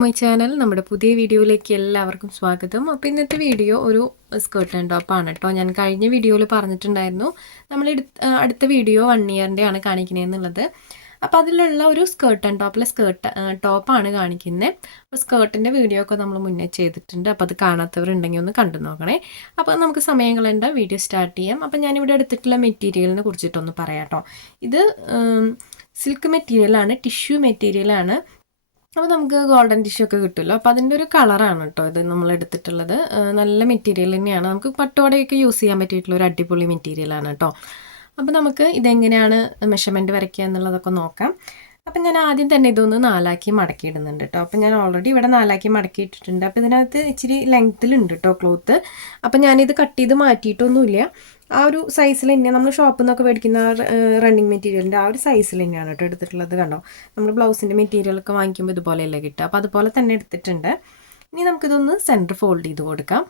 My channel നമ്മുടെ പുതിയ വീഡിയോയിലേക്ക് എല്ലാവർക്കും സ്വാഗതം. അപ്പോൾ ഇന്നത്തെ വീഡിയോ ഒരു സ്കേർട്ട് ആൻഡ് ടോപ്പാണ് കേട്ടോ. ഞാൻ കഴിഞ്ഞ വീഡിയോയിൽ പറഞ്ഞിട്ടുണ്ടായിരുന്നു നമ്മൾ അടുത്ത വീഡിയോ 1 ഇയറിൻ്റെ ആണ് കാണിക്കുന്നതെന്നുള്ളത്. അപ്പോൾ അതിലുള്ള ഒരു സ്കേർട്ട് ആൻഡ് ടോപ്പിലെ ടോപ്പാണ് കാണിക്കുന്നത്. അപ്പോൾ സ്കേർട്ടിൻ്റെ വീഡിയോ ഒക്കെ നമ്മൾ മുന്നേ ചെയ്തിട്ടുണ്ട്. അപ്പോൾ അത് കാണാത്തവരുണ്ടെങ്കിൽ ഒന്ന് കണ്ടു നോക്കണേ. അപ്പോൾ നമുക്ക് സമയം കളയേണ്ട വീഡിയോ സ്റ്റാർട്ട് ചെയ്യാം. അപ്പോൾ ഞാനിവിടെ എടുത്തിട്ടുള്ള മെറ്റീരിയലിനെ കുറിച്ചിട്ടൊന്ന് പറയാം കേട്ടോ. ഇത് സിൽക്ക് മെറ്റീരിയലാണ്, ടിഷ്യൂ മെറ്റീരിയലാണ്. അപ്പോൾ നമുക്ക് ഗോൾഡൻ ടിഷ്യൂ ഒക്കെ കിട്ടുമല്ലോ. അപ്പോൾ അതിൻ്റെ ഒരു കളറാണ് കേട്ടോ ഇത് നമ്മൾ എടുത്തിട്ടുള്ളത്. നല്ല മെറ്റീരിയൽ തന്നെയാണ്. നമുക്ക് പട്ടോടെയൊക്കെ യൂസ് ചെയ്യാൻ പറ്റിയിട്ടുള്ള ഒരു അടിപൊളി മെറ്റീരിയലാണ് കേട്ടോ. അപ്പോൾ നമുക്ക് ഇതെങ്ങനെയാണ് മെഷർമെൻറ്റ് വരയ്ക്കുക എന്നുള്ളതൊക്കെ നോക്കാം. അപ്പം ഞാൻ ആദ്യം തന്നെ ഇതൊന്ന് 4 മടക്കി ഇടുന്നുണ്ട് കേട്ടോ. അപ്പം ഞാൻ ഓൾറെഡി ഇവിടെ 4 മടക്കി ഇട്ടിട്ടുണ്ട്. അപ്പോൾ ഇതിനകത്ത് ഇച്ചിരി ലെങ്ത്തിലുണ്ട് കേട്ടോ ക്ലോത്ത്. അപ്പം ഞാനിത് കട്ട് ചെയ്ത് മാറ്റിയിട്ടൊന്നുമില്ല. ആ ഒരു സൈസിൽ തന്നെയാണ് നമ്മൾ ഷോപ്പിൽ നിന്നൊക്കെ മേടിക്കുന്ന റണ്ണിങ് മെറ്റീരിയലിൻ്റെ ആ ഒരു സൈസിൽ തന്നെയാണ് കേട്ടോ എടുത്തിട്ടുള്ളത്. കണ്ടോ, നമ്മൾ ബ്ലൗസിൻ്റെ മെറ്റീരിയലൊക്കെ വാങ്ങിക്കുമ്പോൾ ഇതുപോലെയല്ലേ കിട്ടുക. അപ്പോൾ അതുപോലെ തന്നെ എടുത്തിട്ടുണ്ട്. ഇനി നമുക്കിതൊന്ന് സെൻറ്റർ ഫോൾഡ് ചെയ്ത് കൊടുക്കാം.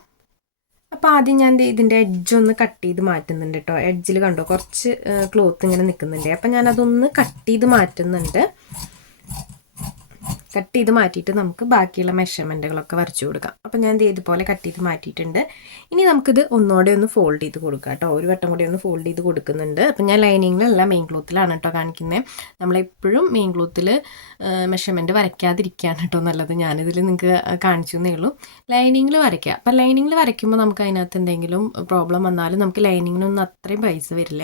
അപ്പോൾ ആദ്യം ഞാൻ ഇതിൻ്റെ എഡ്ജൊന്ന് കട്ട് ചെയ്ത് മാറ്റുന്നുണ്ട് കേട്ടോ. എഡ്ജിൽ കണ്ടോ കുറച്ച് ക്ലോത്ത് ഇങ്ങനെ നിൽക്കുന്നുണ്ട്. അപ്പം ഞാനതൊന്ന് കട്ട് ചെയ്ത് മാറ്റുന്നുണ്ട്. കട്ട് ചെയ്ത് മാറ്റിയിട്ട് നമുക്ക് ബാക്കിയുള്ള മെഷർമെൻറ്റുകളൊക്കെ വരച്ചു കൊടുക്കാം. അപ്പം ഞാൻ ഇതുപോലെ കട്ട് ചെയ്ത് മാറ്റിയിട്ടുണ്ട്. ഇനി നമുക്കിത് ഒന്നുകൂടെ ഒന്ന് ഫോൾഡ് ചെയ്ത് കൊടുക്കാം കേട്ടോ. ഒരു വട്ടം കൂടി ഒന്ന് ഫോൾഡ് ചെയ്ത് കൊടുക്കുന്നുണ്ട്. അപ്പം ഞാൻ ലൈനിങ്ങിലല്ല മെയിൻ ക്ലോത്തിലാണ് കേട്ടോ കാണിക്കുന്നത്. നമ്മളെപ്പോഴും മെയിൻ ക്ലോത്തിൽ മെഷർമെൻറ്റ് വരയ്ക്കാതിരിക്കുകയാണ് കേട്ടോ നല്ലത്. ഞാനിതിൽ നിങ്ങൾക്ക് കാണിച്ചു എന്നേ ഉള്ളൂ. ലൈനിങ്ങിൽ വരയ്ക്കുക. അപ്പം ലൈനിങ്ങിൽ വരയ്ക്കുമ്പോൾ നമുക്ക് അതിനകത്ത് എന്തെങ്കിലും പ്രോബ്ലം വന്നാലും നമുക്ക് ലൈനിങ്ങിനൊന്നും അത്രയും പൈസ വരില്ല.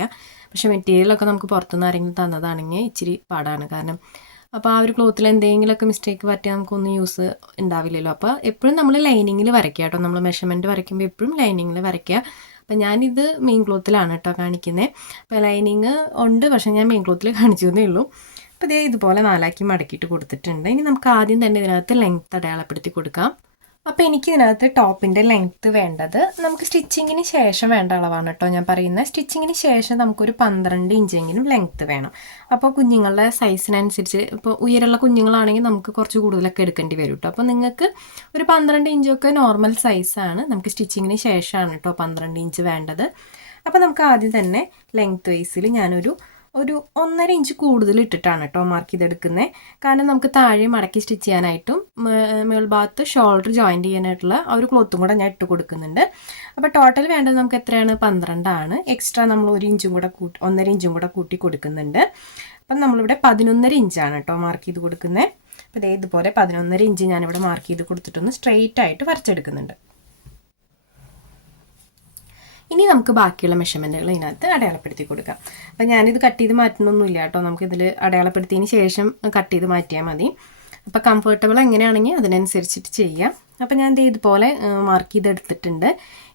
പക്ഷേ മെറ്റീരിയലൊക്കെ നമുക്ക് പുറത്തുനിന്ന് ആരെങ്കിലും തന്നതാണെങ്കിൽ ഇച്ചിരി പാടാണ്. കാരണം അപ്പോൾ ആ ഒരു ക്ലോത്തിൽ എന്തെങ്കിലുമൊക്കെ മിസ്റ്റേക്ക് പറ്റിയാൽ നമുക്കൊന്നും യൂസ് ഉണ്ടാവില്ലല്ലോ. അപ്പോൾ എപ്പോഴും നമ്മൾ ലൈനിങ്ങിൽ വരയ്ക്കുക കേട്ടോ. നമ്മൾ മെഷർമെൻറ്റ് വരയ്ക്കുമ്പോൾ എപ്പോഴും ലൈനിങ്ങിൽ വരയ്ക്കുക. അപ്പോൾ ഞാനിത് മെയിൻ ക്ലോത്തിലാണ് കേട്ടോ കാണിക്കുന്നത്. അപ്പോൾ ലൈനിങ് ഉണ്ട്, പക്ഷേ ഞാൻ മെയിൻ ക്ലോത്തിൽ കാണിച്ചു എന്നേ ഉള്ളൂ. അപ്പോൾ ഇതുപോലെ 4 മടക്കിയിട്ട് കൊടുത്തിട്ടുണ്ട്. ഇനി നമുക്ക് ആദ്യം തന്നെ ഇതിനകത്ത് ലെങ്ത്ത് അടയാളപ്പെടുത്തി കൊടുക്കാം. അപ്പോൾ എനിക്കിതിനകത്ത് ടോപ്പിൻ്റെ ലെങ്ത്ത് വേണ്ടത് നമുക്ക് സ്റ്റിച്ചിങ്ങിന് ശേഷം വേണ്ട അളവാണ് കേട്ടോ ഞാൻ പറയുന്നത്. സ്റ്റിച്ചിങ്ങിന് ശേഷം നമുക്കൊരു 12 ഇഞ്ചെങ്കിലും ലെങ്ത്ത് വേണം. അപ്പോൾ കുഞ്ഞുങ്ങളുടെ സൈസിനനുസരിച്ച് ഇപ്പോൾ ഉയരമുള്ള കുഞ്ഞുങ്ങളാണെങ്കിൽ നമുക്ക് കുറച്ച് കൂടുതലൊക്കെ എടുക്കേണ്ടി വരും കേട്ടോ. അപ്പോൾ നിങ്ങൾക്ക് ഒരു 12 ഇഞ്ചൊക്കെ നോർമൽ സൈസാണ്. നമുക്ക് സ്റ്റിച്ചിങ്ങിന് ശേഷമാണ് കേട്ടോ 12 ഇഞ്ച് വേണ്ടത്. അപ്പോൾ നമുക്ക് ആദ്യം തന്നെ ലെങ്ത്ത് വൈസിൽ ഞാനൊരു 1.5 ഇഞ്ച് കൂടുതൽ ഇട്ടിട്ടാണ് കേട്ടോ മാർക്ക് ചെയ്തെടുക്കുന്നത്. കാരണം നമുക്ക് താഴെ മടക്കി സ്റ്റിച്ച് ചെയ്യാനായിട്ടും മേൽഭാഗത്ത് ഷോൾഡർ ജോയിൻറ്റ് ചെയ്യാനായിട്ടുള്ള ആ ഒരു ക്ലോത്തും കൂടെ ഞാൻ ഇട്ട് കൊടുക്കുന്നുണ്ട്. അപ്പോൾ ടോട്ടൽ വേണ്ടത് നമുക്ക് എത്രയാണ്? 12 ആണ്. എക്സ്ട്രാ നമ്മൾ 1.5 ഇഞ്ചും കൂടെ കൂട്ടി കൊടുക്കുന്നുണ്ട്. അപ്പം നമ്മളിവിടെ 11.5 ഇഞ്ചാണ് കേട്ടോ മാർക്ക് ചെയ്ത് കൊടുക്കുന്നത്. അപ്പോൾ ഇതുപോലെ 11.5 ഇഞ്ച് ഞാനിവിടെ മാർക്ക് ചെയ്ത് കൊടുത്തിട്ടൊന്ന് സ്ട്രെയിറ്റ് ആയിട്ട് വരച്ചെടുക്കുന്നുണ്ട്. ഇനി നമുക്ക് ബാക്കിയുള്ള മെഷർമെൻറ്റുകൾ ഇതിനകത്ത് അടയാളപ്പെടുത്തി കൊടുക്കാം. അപ്പം ഞാനിത് കട്ട് ചെയ്ത് മാറ്റുന്നൊന്നുമില്ല കേട്ടോ. നമുക്കിതിൽ അടയാളപ്പെടുത്തിയതിന് ശേഷം കട്ട് ചെയ്ത് മാറ്റിയാൽ മതി. അപ്പോൾ കംഫർട്ടബിൾ എങ്ങനെയാണെങ്കിൽ അതിനനുസരിച്ചിട്ട് ചെയ്യാം. അപ്പോൾ ഞാൻ ഇതുപോലെ മാർക്ക് ചെയ്തെടുത്തിട്ടുണ്ട്.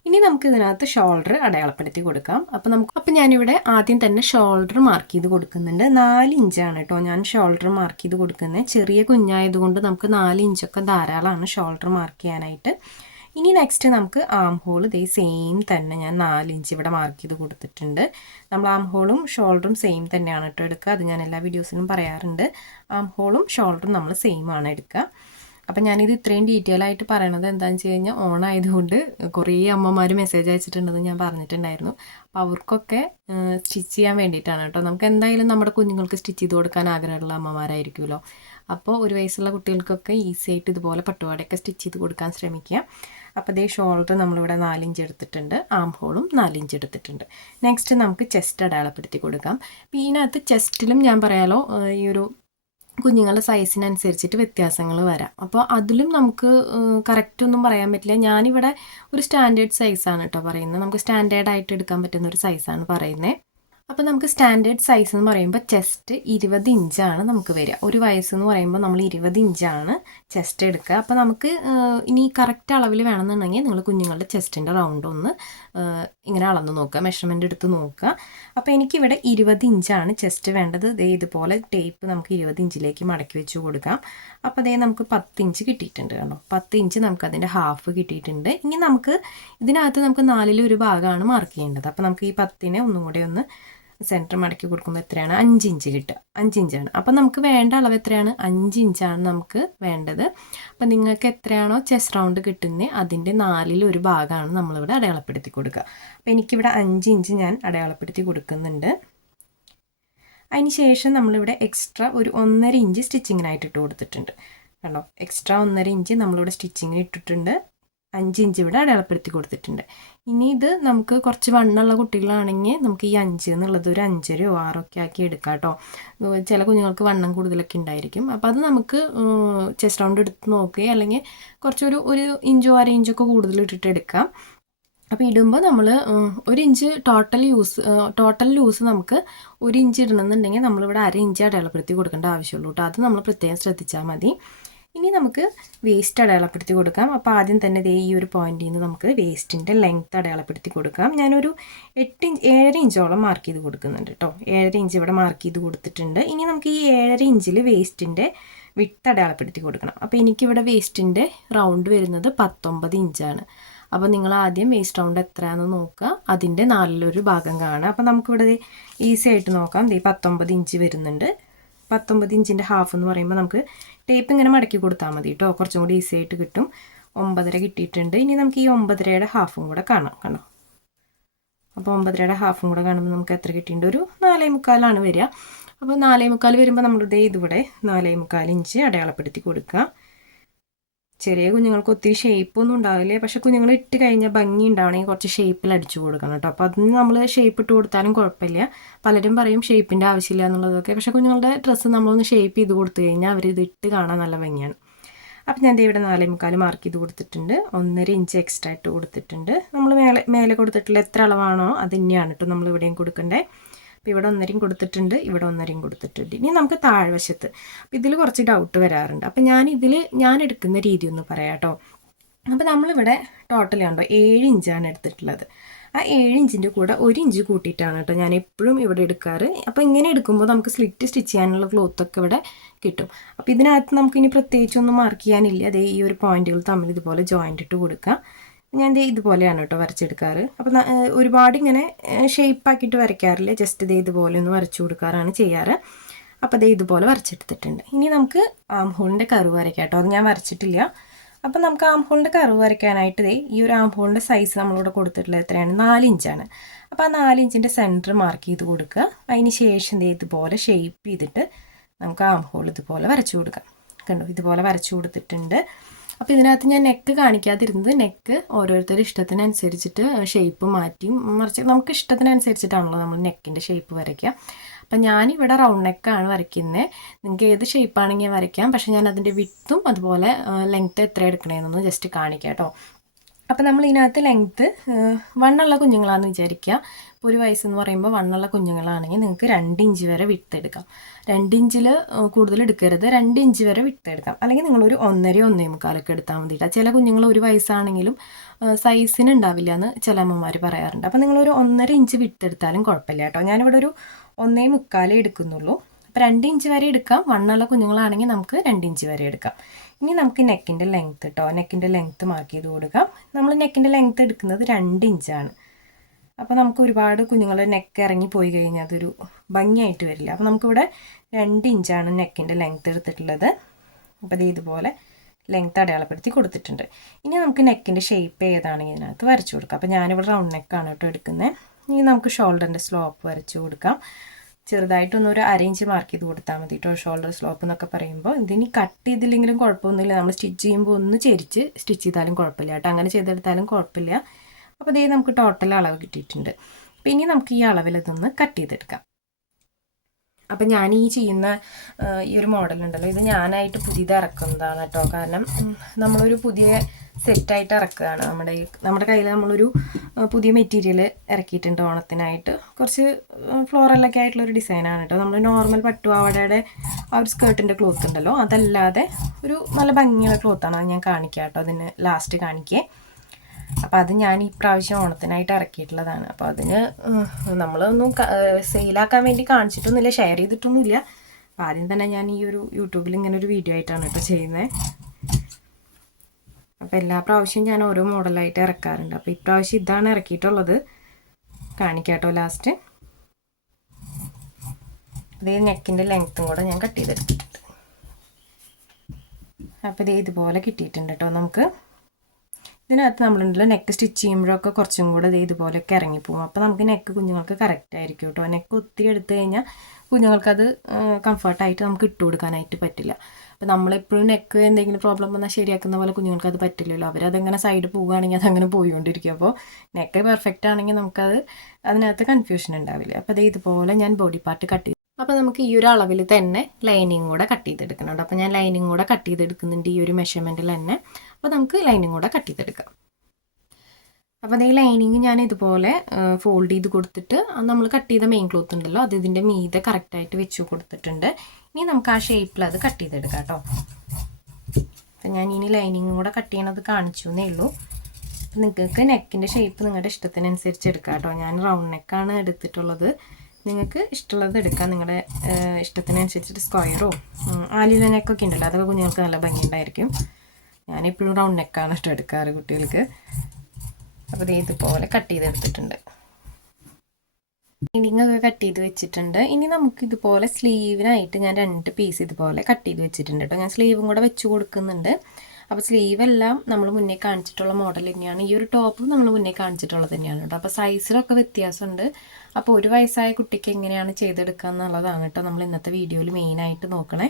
ഇനി നമുക്ക് ഇതിനകത്ത് ഷോൾഡർ അടയാളപ്പെടുത്തി കൊടുക്കാം. അപ്പോൾ ഞാനിവിടെ ആദ്യം തന്നെ ഷോൾഡർ മാർക്ക് ചെയ്ത് കൊടുക്കുന്നുണ്ട്. 4 ഇഞ്ചാണ് കേട്ടോ ഞാൻ ഷോൾഡർ മാർക്ക് ചെയ്ത് കൊടുക്കുന്നത്. ചെറിയ കുഞ്ഞായതുകൊണ്ട് നമുക്ക് 4 ഇഞ്ചൊക്കെ ധാരാളമാണ് ഷോൾഡർ മാർക്ക് ചെയ്യാനായിട്ട്. ഇനി നെക്സ്റ്റ് നമുക്ക് ആം ഹോൾ സെയിം തന്നെ ഞാൻ 4 ഇഞ്ച് ഇവിടെ മാർക്ക് ചെയ്ത് കൊടുത്തിട്ടുണ്ട്. നമ്മൾ ആം ഹോളും ഷോൾഡറും സെയിം തന്നെയാണ് കേട്ടോ എടുക്കുക. അത് ഞാൻ എല്ലാ വീഡിയോസിലും പറയാറുണ്ട്. ആം ഹോളും ഷോൾഡറും നമ്മൾ സെയിം ആണ് എടുക്കുക. അപ്പം ഞാനിത് ഇത്രയും ഡീറ്റെയിൽ ആയിട്ട് പറയണത് എന്താണെന്ന് വെച്ച് കഴിഞ്ഞാൽ ഓണായതുകൊണ്ട് കുറേ അമ്മമാർ മെസ്സേജ് അയച്ചിട്ടുണ്ടെന്ന് ഞാൻ പറഞ്ഞിട്ടുണ്ടായിരുന്നു. അപ്പോൾ അവർക്കൊക്കെ സ്റ്റിച്ച് ചെയ്യാൻ വേണ്ടിയിട്ടാണ് കേട്ടോ. നമുക്ക് എന്തായാലും നമ്മുടെ കുഞ്ഞുങ്ങൾക്ക് സ്റ്റിച്ച് ചെയ്ത് കൊടുക്കാൻ ആഗ്രഹമുള്ള അമ്മമാരായിരിക്കുമല്ലോ. അപ്പോൾ ഒരു വയസ്സുള്ള കുട്ടികൾക്കൊക്കെ ഈസി ആയിട്ട് ഇതുപോലെ പട്ടുപാടയൊക്കെ സ്റ്റിച്ച് ചെയ്ത് കൊടുക്കാൻ ശ്രമിക്കുക. അപ്പോൾ ഷോൾഡർ നമ്മളിവിടെ 4 ഇഞ്ച് എടുത്തിട്ടുണ്ട്. ആം ഹോളും 4 ഇഞ്ച് എടുത്തിട്ടുണ്ട്. നെക്സ്റ്റ് നമുക്ക് ചെസ്റ്റ് അടയാളപ്പെടുത്തി കൊടുക്കാം. അപ്പോൾ ഇതിനകത്ത് ചെസ്റ്റിലും ഞാൻ പറയാലോ ഈ ഒരു കുഞ്ഞുങ്ങളുടെ സൈസിനനുസരിച്ചിട്ട് വ്യത്യാസങ്ങൾ വരാം. അപ്പോൾ അതിലും നമുക്ക് കറക്റ്റ് ഒന്നും പറയാൻ പറ്റില്ല. ഞാനിവിടെ ഒരു സ്റ്റാൻഡേർഡ് സൈസാണ് കേട്ടോ പറയുന്നത്. നമുക്ക് സ്റ്റാൻഡേർഡായിട്ട് എടുക്കാൻ പറ്റുന്ന ഒരു സൈസാണ് പറയുന്നത്. അപ്പോൾ നമുക്ക് സ്റ്റാൻഡേർഡ് സൈസ് എന്ന് പറയുമ്പോൾ ചെസ്റ്റ് 20 ഇഞ്ചാണ് നമുക്ക് വരിക. ഒരു വയസ്സെന്ന് പറയുമ്പോൾ നമ്മൾ 20 ഇഞ്ചാണ് ചെസ്റ്റ് എടുക്കുക. അപ്പോൾ നമുക്ക് ഇനി കറക്റ്റ് അളവിൽ വേണമെന്നുണ്ടെങ്കിൽ നിങ്ങൾ കുഞ്ഞുങ്ങളുടെ ചെസ്റ്റിൻ്റെ റൗണ്ട് ഒന്ന് ഇങ്ങനെ അളന്ന് നോക്കുക, മെഷർമെൻറ്റ് എടുത്ത് നോക്കുക. അപ്പോൾ എനിക്കിവിടെ 20 ഇഞ്ചാണ് ചെസ്റ്റ് വേണ്ടത്. ഇതുപോലെ ടേപ്പ് നമുക്ക് 20 ഇഞ്ചിലേക്ക് മടക്കി വെച്ച് കൊടുക്കാം. അപ്പോൾ നമുക്ക് 10 ഇഞ്ച് കിട്ടിയിട്ടുണ്ട് കേട്ടോ. 10 ഇഞ്ച് നമുക്ക് അതിൻ്റെ ഹാഫ് കിട്ടിയിട്ടുണ്ട്. ഇനി നമുക്ക് ഇതിനകത്ത് നമുക്ക് 4 ഒരു ഭാഗമാണ് മാർക്ക് ചെയ്യേണ്ടത്. അപ്പോൾ നമുക്ക് ഈ 10നെ ഒന്നും കൂടെ ഒന്ന് സെൻറ്റർ മടക്കി കൊടുക്കുമ്പോൾ എത്രയാണ്? 5 ഇഞ്ച് കിട്ടുക. 5 ഇഞ്ചാണ്. അപ്പം നമുക്ക് വേണ്ട അളവ് എത്രയാണ്? 5 ഇഞ്ചാണ് നമുക്ക് വേണ്ടത്. അപ്പം നിങ്ങൾക്ക് എത്രയാണോ ചെസ്റ്റ് റൗണ്ട് കിട്ടുന്നത് അതിൻ്റെ 4 ഒരു ഭാഗമാണ് നമ്മളിവിടെ അടയാളപ്പെടുത്തി കൊടുക്കുക. അപ്പോൾ എനിക്കിവിടെ 5 ഇഞ്ച് ഞാൻ അടയാളപ്പെടുത്തി കൊടുക്കുന്നുണ്ട്. അതിന് ശേഷം നമ്മളിവിടെ എക്സ്ട്രാ ഒരു 1.5 ഇഞ്ച് സ്റ്റിച്ചിങ്ങിനായിട്ട് ഇട്ട് കൊടുത്തിട്ടുണ്ട്. കണ്ടോ, എക്സ്ട്രാ 1.5 ഇഞ്ച് നമ്മളിവിടെ സ്റ്റിച്ചിങ്ങിന് ഇട്ടിട്ടുണ്ട്, 5 ഇഞ്ച് ഇവിടെ അടയാളപ്പെടുത്തി കൊടുത്തിട്ടുണ്ട്. ഇനി ഇത് നമുക്ക് കുറച്ച് വണ്ണമുള്ള കുട്ടികളാണെങ്കിൽ നമുക്ക് ഈ 5 എന്നുള്ളത് ഒരു 5.5 6 ഒക്കെ ആക്കി എടുക്കാം കേട്ടോ. ചില കുഞ്ഞുങ്ങൾക്ക് വണ്ണം കൂടുതലൊക്കെ ഉണ്ടായിരിക്കും. അപ്പോൾ അത് നമുക്ക് ചെസ്റ്റ് റൗണ്ട് എടുത്ത് നോക്കുകയോ അല്ലെങ്കിൽ കുറച്ചൊരു 1 ഇഞ്ചോ 1/2 ഇഞ്ചൊക്കെ കൂടുതൽ ഇട്ടിട്ട് എടുക്കാം. അപ്പോൾ ഇടുമ്പോൾ നമ്മൾ 1 ഇഞ്ച് ടോട്ടൽ ലൂസ് നമുക്ക് 1 ഇഞ്ച് ഇടണമെന്നുണ്ടെങ്കിൽ നമ്മളിവിടെ 1/2 ഇഞ്ച് അടയാളപ്പെടുത്തി കൊടുക്കേണ്ട ആവശ്യമുള്ളൂ കേട്ടോ. അത് നമ്മൾ പ്രത്യേകം ശ്രദ്ധിച്ചാൽ മതി. ഇനി നമുക്ക് വേസ്റ്റ് അടയാളപ്പെടുത്തി കൊടുക്കാം. അപ്പോൾ ആദ്യം തന്നെ ഈ ഒരു പോയിന്റിൽ നിന്ന് നമുക്ക് വേസ്റ്റിൻ്റെ ലെങ്ത്ത് അടയാളപ്പെടുത്തി കൊടുക്കാം. ഞാനൊരു 7 ഇഞ്ചോളം മാർക്ക് ചെയ്ത് കൊടുക്കുന്നുണ്ട് കേട്ടോ. 7.5 ഇഞ്ച് ഇവിടെ മാർക്ക് ചെയ്ത് കൊടുത്തിട്ടുണ്ട്. ഇനി നമുക്ക് ഈ 7.5 ഇഞ്ചിൽ വേസ്റ്റിൻ്റെ വിഡ്ത്ത് അടയാളപ്പെടുത്തി കൊടുക്കണം. അപ്പോൾ എനിക്കിവിടെ വേസ്റ്റിൻ്റെ റൗണ്ട് വരുന്നത് 19 ഇഞ്ചാണ്. അപ്പോൾ നിങ്ങൾ ആദ്യം വേസ്റ്റ് റൗണ്ട് എത്രയാണെന്ന് നോക്കുക, അതിൻ്റെ 4 ഭാഗം കാണുക. അപ്പോൾ നമുക്കിവിടെ ഈസി ആയിട്ട് നോക്കാം. 19 ഇഞ്ച് വരുന്നുണ്ട്. 19 ഇഞ്ചിൻ്റെ ഹാഫ് എന്ന് പറയുമ്പോൾ നമുക്ക് ടേപ്പ് ഇങ്ങനെ മടക്കി കൊടുത്താൽ മതി കേട്ടോ, കുറച്ചും കൂടി ഈസി ആയിട്ട് കിട്ടും. 9.5 കിട്ടിയിട്ടുണ്ട്. ഇനി നമുക്ക് ഈ 9.5യുടെ ഹാഫും കൂടെ കാണാം. കണ്ടോ, അപ്പോൾ 9.5യുടെ ഹാഫും കൂടെ കാണുമ്പോൾ നമുക്ക് എത്ര കിട്ടിയിട്ടുണ്ട്? ഒരു 4.25 വരിക. അപ്പോൾ 4.25 വരുമ്പോൾ നമ്മളിത് ഇതിവിടെ 4.25 ഇഞ്ച് അടയാളപ്പെടുത്തി കൊടുക്കുക. ചെറിയ കുഞ്ഞുങ്ങൾക്ക് ഒത്തിരി ഷേപ്പൊന്നും ഉണ്ടാവില്ലേ, പക്ഷെ കുഞ്ഞുങ്ങൾ ഇട്ട് കഴിഞ്ഞാൽ ഭംഗി ഉണ്ടാവണമെങ്കിൽ കുറച്ച് ഷേപ്പിൽ അടിച്ചു കൊടുക്കണം കേട്ടോ. അപ്പോൾ അതിന് നമ്മൾ ഷേപ്പ് ഇട്ട് കൊടുത്താലും കുഴപ്പമില്ല. പലരും പറയും ഷേപ്പിൻ്റെ ആവശ്യമില്ല എന്നുള്ളതൊക്കെ, പക്ഷേ കുഞ്ഞുങ്ങളുടെ ഡ്രസ്സ് നമ്മളൊന്ന് ഷേപ്പ് ചെയ്ത് കൊടുത്തു കഴിഞ്ഞാൽ അവർ ഇത് ഇട്ട് കാണാൻ നല്ല ഭംഗിയാണ്. അപ്പോൾ ഞാൻ ഇവിടെ 4.25 മാർക്ക് ചെയ്ത് കൊടുത്തിട്ടുണ്ട്. 1.5 ഇഞ്ച് എക്സ്ട്രാ ഇട്ട് കൊടുത്തിട്ടുണ്ട്. നമ്മൾ മേലെ കൊടുത്തിട്ടുള്ള എത്ര അളവാണോ അത് തന്നെയാണ് കേട്ടോ നമ്മൾ ഇവിടെയും കൊടുക്കേണ്ടത്. അപ്പോൾ ഇവിടെ 1.5 കൊടുത്തിട്ടുണ്ട്, ഇവിടെ 1.5 കൊടുത്തിട്ടുണ്ട്. ഇനി നമുക്ക് താഴ്വശത്ത്, അപ്പോൾ ഇതിൽ കുറച്ച് ഡൗട്ട് വരാറുണ്ട്. അപ്പോൾ ഞാൻ എടുക്കുന്ന രീതി ഒന്ന് പറയാം കേട്ടോ. അപ്പോൾ നമ്മളിവിടെ ടോട്ടൽ കണ്ടോ 7 ഇഞ്ചാണ് എടുത്തിട്ടുള്ളത്. ആ 7 ഇഞ്ചിൻ്റെ കൂടെ 1 ഇഞ്ച് കൂട്ടിയിട്ടാണ് കേട്ടോ ഞാൻ എപ്പോഴും ഇവിടെ എടുക്കാറ്. അപ്പോൾ ഇങ്ങനെ എടുക്കുമ്പോൾ നമുക്ക് സ്ലിറ്റ് സ്റ്റിച്ച് ചെയ്യാനുള്ള ക്ലോത്തൊക്കെ ഇവിടെ കിട്ടും. അപ്പോൾ ഇതിനകത്ത് നമുക്കിനി പ്രത്യേകിച്ചൊന്നും മാർക്ക് ചെയ്യാനില്ല. അതേ ഈ ഒരു പോയിന്റുകൾ തമ്മിൽ ഇതുപോലെ ജോയിൻ്റ് ഇട്ട് കൊടുക്കുക. ഞാൻ ഇതുപോലെയാണ് കേട്ടോ വരച്ചെടുക്കാറ്. അപ്പോൾ ഒരുപാട് ഇങ്ങനെ ഷേപ്പാക്കിയിട്ട് വരയ്ക്കാറില്ല, ജസ്റ്റ് ഇതുപോലെ ഒന്ന് വരച്ചു കൊടുക്കാറാണ് ചെയ്യാറ്. അപ്പോൾ ഇതുപോലെ വരച്ചെടുത്തിട്ടുണ്ട്. ഇനി നമുക്ക് ആം ഹോളിൻ്റെ കർവ് വരയ്ക്കാം കേട്ടോ. അത് ഞാൻ വരച്ചിട്ടില്ല. അപ്പോൾ നമുക്ക് ആം ഹോളിൻ്റെ കർവ് വരയ്ക്കാനായിട്ട് ഈ ഒരു ആം ഹോളിൻ്റെ സൈസ് നമ്മളിവിടെ കൊടുത്തിട്ടുള്ളത് എത്രയാണ്? 4 ഇഞ്ചാണ്. അപ്പോൾ ആ 4 ഇഞ്ചിൻ്റെ സെൻറ്റർ മാർക്ക് ചെയ്ത് കൊടുക്കുക. അതിന് ശേഷം ഇതുപോലെ ഷേപ്പ് ചെയ്തിട്ട് നമുക്ക് ആം ഹോൾ ഇതുപോലെ വരച്ചു കൊടുക്കാം. കണ്ടോ, ഇതുപോലെ വരച്ചു കൊടുത്തിട്ടുണ്ട്. അപ്പോൾ ഇതിനകത്ത് ഞാൻ നെക്ക് കാണിക്കാതിരുന്നത്, നെക്ക് ഓരോരുത്തരുടെ ഇഷ്ടത്തിനനുസരിച്ചിട്ട് ഷേപ്പ് മാറ്റി മറിച്ച് നമുക്ക് ഇഷ്ടത്തിനനുസരിച്ചിട്ടാണല്ലോ നമ്മൾ നെക്കിൻ്റെ ഷേപ്പ് വരയ്ക്കുക. അപ്പം ഞാനിവിടെ റൗണ്ട് നെക്കാണ് വരയ്ക്കുന്നത്. നിങ്ങൾക്ക് ഏത് ഷേപ്പാണെങ്കിൽ വരയ്ക്കാം, പക്ഷേ ഞാൻ അതിൻ്റെ വിഡ്ത്തും അതുപോലെ ലെങ്ത്ത് എത്ര എടുക്കണമെന്നൊന്ന് ജസ്റ്റ് കാണിക്കാം കേട്ടോ. അപ്പോൾ നമ്മൾ ഇതിനകത്ത് ലെങ്ത്ത് വണ്ണുള്ള കുഞ്ഞുങ്ങളാണെന്ന് വിചാരിക്കുക. ഇപ്പോൾ 1 വയസ്സെന്ന് പറയുമ്പോൾ വണ്ണുള്ള കുഞ്ഞുങ്ങളാണെങ്കിൽ നിങ്ങൾക്ക് 2 ഇഞ്ച് വരെ വിഡ്ത്ത് എടുക്കാം. 2 ഇഞ്ചിൽ കൂടുതൽ എടുക്കരുത്, 2 ഇഞ്ച് വരെ വിഡ്ത്ത് എടുക്കാം. അല്ലെങ്കിൽ നിങ്ങളൊരു 1.5 1.25 എടുത്താൽ മതിയില്ല. ചില കുഞ്ഞുങ്ങൾ 1 വയസ്സാണെങ്കിലും സൈസിന് ഉണ്ടാവില്ല എന്ന് ചില അമ്മമാർ പറയാറുണ്ട്. അപ്പോൾ നിങ്ങളൊരു 1.5 ഇഞ്ച് വിഡ്ത്ത് എടുത്താലും കുഴപ്പമില്ല കേട്ടോ. ഞാനിവിടെ ഒരു 1.25 എടുക്കുന്നുള്ളൂ. അപ്പോൾ 2 ഇഞ്ച് വരെ എടുക്കാം. വണ്ണുള്ള കുഞ്ഞുങ്ങളാണെങ്കിൽ നമുക്ക് 2 ഇഞ്ച് വരെ എടുക്കാം. ഇനി നമുക്ക് നെക്കിൻ്റെ ലെങ്ത്ത് കേട്ടോ, നെക്കിൻ്റെ ലെങ്ത്ത് മാർക്ക് ചെയ്ത് കൊടുക്കാം. നമ്മൾ നെക്കിൻ്റെ ലെങ്ത്ത് എടുക്കുന്നത് 2 ഇഞ്ചാണ്. അപ്പോൾ നമുക്ക് ഒരുപാട് കുഞ്ഞുങ്ങൾ നെക്ക് ഇറങ്ങി പോയി കഴിഞ്ഞാൽ അതൊരു ഭംഗിയായിട്ട് വരില്ല. അപ്പോൾ നമുക്കിവിടെ 2 ഇഞ്ചാണ് നെക്കിൻ്റെ ലെങ്ത്ത് എടുത്തിട്ടുള്ളത്. അപ്പോൾ ഇതുപോലെ ലെങ്ത്ത് അടയാളപ്പെടുത്തി കൊടുത്തിട്ടുണ്ട്. ഇനി നമുക്ക് നെക്കിൻ്റെ ഷേപ്പ് ഏതാണെങ്കിൽ ഇതിനകത്ത് വരച്ചു കൊടുക്കാം. അപ്പോൾ ഞാനിവിടെ റൗണ്ട് നെക്കാണ് കേട്ടോ എടുക്കുന്നത്. ഇനി നമുക്ക് ഷോൾഡറിൻ്റെ സ്ലോപ്പ് വരച്ചു കൊടുക്കാം. ചെറുതായിട്ടൊന്നൊരു 1/2 ഇഞ്ച് മാർക്ക് ചെയ്ത് കൊടുത്താൽ മതി കേട്ടോ. ഷോൾഡർ സ്ലോപ്പ് എന്നൊക്കെ പറയുമ്പോൾ ഇതിനി കട്ട് ചെയ്തില്ലെങ്കിലും കുഴപ്പമൊന്നുമില്ല. നമ്മൾ സ്റ്റിച്ച് ചെയ്യുമ്പോൾ ഒന്ന് ചെരിച്ച് സ്റ്റിച്ച് ചെയ്താലും കുഴപ്പമില്ല കേട്ടോ. അങ്ങനെ ചെയ്തെടുത്താലും കുഴപ്പമില്ല. അപ്പോൾ നമുക്ക് ടോട്ടൽ അളവ് കിട്ടിയിട്ടുണ്ട്. അപ്പോൾ ഇനി നമുക്ക് ഈ അളവിൽ ഇതൊന്ന് കട്ട് ചെയ്തെടുക്കാം. അപ്പം ഞാൻ ഈ ചെയ്യുന്ന ഈ ഒരു മോഡലുണ്ടല്ലോ, ഇത് ഞാനായിട്ട് പുതിയത് ഇറക്കുന്നതാണ് കേട്ടോ. കാരണം നമ്മളൊരു പുതിയ സെറ്റായിട്ട് ഇറക്കുകയാണ്. നമ്മുടെ കയ്യിൽ നമ്മളൊരു പുതിയ മെറ്റീരിയൽ ഇറക്കിയിട്ടുണ്ട് ഓണത്തിനായിട്ട്. കുറച്ച് ഫ്ലോറലൊക്കെ ആയിട്ടുള്ളൊരു ഡിസൈനാണ് കേട്ടോ. നമ്മൾ നോർമൽ പട്ടുപാവാടയുടെ ആ ഒരു സ്കേർട്ടിൻ്റെ ക്ലോത്ത് ഉണ്ടല്ലോ, അതല്ലാതെ ഒരു നല്ല ഭംഗിയുള്ള ക്ലോത്താണ്. അത് ഞാൻ കാണിക്കാം കേട്ടോ, അതിന് ലാസ്റ്റ് കാണിക്കേ. അപ്പോൾ അത് ഞാൻ ഈ പ്രാവശ്യം ഓണത്തിനായിട്ട് ഇറക്കിയിട്ടുള്ളതാണ്. അപ്പോൾ അതിന് നമ്മളൊന്നും സെയിലാക്കാൻ വേണ്ടി കാണിച്ചിട്ടൊന്നുമില്ല, ഷെയർ ചെയ്തിട്ടൊന്നുമില്ല. അപ്പോൾ ആദ്യം തന്നെ ഞാൻ ഈ ഒരു യൂട്യൂബിൽ ഇങ്ങനെ ഒരു വീഡിയോ ആയിട്ടാണ് കേട്ടോ ചെയ്യുന്നത്. അപ്പോൾ എല്ലാ പ്രാവശ്യവും ഞാൻ ഓരോ മോഡലായിട്ട് ഇറക്കാറുണ്ട്. അപ്പോൾ ഇപ്രാവശ്യം ഇതാണ് ഇറക്കിയിട്ടുള്ളത്, കാണിക്കാം കേട്ടോ ലാസ്റ്റ്. ഇത് നെക്കിൻ്റെ ലെങ്ത്തും കൂടെ ഞാൻ കട്ട് ചെയ്തെടുത്തിട്ടുണ്ട്. അപ്പോൾ ഇതുപോലെ കിട്ടിയിട്ടുണ്ട് കേട്ടോ. നമുക്ക് ഇതിനകത്ത് നമ്മളുണ്ടല്ലോ നെക്ക് സ്റ്റിച്ച് ചെയ്യുമ്പോഴൊക്കെ കുറച്ചും കൂടെ ഇതുപോലെയൊക്കെ ഇറങ്ങിപ്പോകും. അപ്പോൾ നമുക്ക് നെക്ക് കുഞ്ഞുങ്ങൾക്ക് കറക്റ്റ് ആയിരിക്കും കേട്ടോ. നെക്ക് ഒത്തിരി എടുത്തു കഴിഞ്ഞാൽ കുഞ്ഞുങ്ങൾക്കത് കംഫർട്ടായിട്ട് നമുക്ക് ഇട്ട് കൊടുക്കാനായിട്ട് പറ്റില്ല. അപ്പോൾ നമ്മളെപ്പോഴും നെക്ക് എന്തെങ്കിലും പ്രോബ്ലം വന്നാൽ ശരിയാക്കുന്ന പോലെ കുഞ്ഞുങ്ങൾക്ക് അത് പറ്റില്ലല്ലോ. അവരതെങ്ങനെ സൈഡ് പോവുകയാണെങ്കിൽ അതങ്ങനെ പോയിക്കൊണ്ടിരിക്കും. അപ്പോൾ നെക്ക് പെർഫെക്റ്റ് ആണെങ്കിൽ നമുക്കത് അതിനകത്ത് കൺഫ്യൂഷൻ ഉണ്ടാവില്ല. അപ്പോൾ അതേ ഇതുപോലെ ഞാൻ ബോഡി പാർട്ട് കട്ട് ചെയ്തു. അപ്പോൾ നമുക്ക് ഈ ഒരു അളവിൽ തന്നെ ലൈനിങ് കൂടെ കട്ട് ചെയ്തെടുക്കുന്നുണ്ട്. അപ്പോൾ ഞാൻ ലൈനിങ് കൂടെ കട്ട് ചെയ്തെടുക്കുന്നുണ്ട് ഈ ഒരു മെഷർമെൻറ്റിൽ തന്നെ. അപ്പോൾ നമുക്ക് ലൈനിങ് കൂടെ കട്ട് ചെയ്തെടുക്കാം. അപ്പോൾ അതേ ലൈനിങ് ഞാൻ ഇതുപോലെ ഫോൾഡ് ചെയ്ത് കൊടുത്തിട്ട് നമ്മൾ കട്ട് ചെയ്ത മെയിൻ ക്ലോത്ത് ഉണ്ടല്ലോ അത് ഇതിൻ്റെ മീതെ കറക്റ്റായിട്ട് വെച്ച് കൊടുത്തിട്ടുണ്ട്. ഇനി നമുക്ക് ആ ഷേപ്പിൽ അത് കട്ട് ചെയ്തെടുക്കാം കേട്ടോ. അപ്പം ഞാൻ ഇനി ലൈനിങ്ങും കൂടെ കട്ട് ചെയ്യണത് കാണിച്ചു എന്നേ ഉള്ളൂ. നിങ്ങൾക്ക് നെക്കിൻ്റെ ഷേപ്പ് നിങ്ങളുടെ ഇഷ്ടത്തിനനുസരിച്ച് എടുക്കാം കേട്ടോ. ഞാൻ റൗണ്ട് നെക്കാണ് എടുത്തിട്ടുള്ളത്. നിങ്ങൾക്ക് ഇഷ്ടമുള്ളത് എടുക്കാം. നിങ്ങളുടെ ഇഷ്ടത്തിനനുസരിച്ചിട്ട് സ്ക്വയറോ ആലില നെക്കൊക്കെ ഉണ്ടല്ലോ അതൊക്കെ കുഞ്ഞുങ്ങൾക്ക് നല്ല ഭംഗിയുണ്ടായിരിക്കും. ഞാനെപ്പോഴും റൗണ്ട് നെക്കാണ് ഇഷ്ടം എടുക്കാറ് കുട്ടികൾക്ക്. അപ്പോൾ ഇതുപോലെ കട്ട് ചെയ്തെടുത്തിട്ടുണ്ട്. ലൈനിങ്ങൊക്കെ കട്ട് ചെയ്ത് വെച്ചിട്ടുണ്ട്. ഇനി നമുക്കിതുപോലെ സ്ലീവിനായിട്ട് ഞാൻ 2 പീസ് ഇതുപോലെ കട്ട് ചെയ്ത് വെച്ചിട്ടുണ്ട് കേട്ടോ. ഞാൻ സ്ലീവും കൂടെ വെച്ച് കൊടുക്കുന്നുണ്ട്. അപ്പോൾ സ്ലീവെല്ലാം നമ്മൾ മുന്നേ കാണിച്ചിട്ടുള്ള മോഡൽ തന്നെയാണ്. ഈ ഒരു ടോപ്പും നമ്മൾ മുന്നേ കാണിച്ചിട്ടുള്ളത് തന്നെയാണ് കേട്ടോ. അപ്പോൾ സൈസിലൊക്കെ വ്യത്യാസമുണ്ട്. അപ്പോൾ 1 വയസ്സായ കുട്ടിക്ക് എങ്ങനെയാണ് ചെയ്തെടുക്കുക എന്നുള്ളതാണ് കേട്ടോ നമ്മൾ ഇന്നത്തെ വീഡിയോയിൽ മെയിനായിട്ട് നോക്കണേ.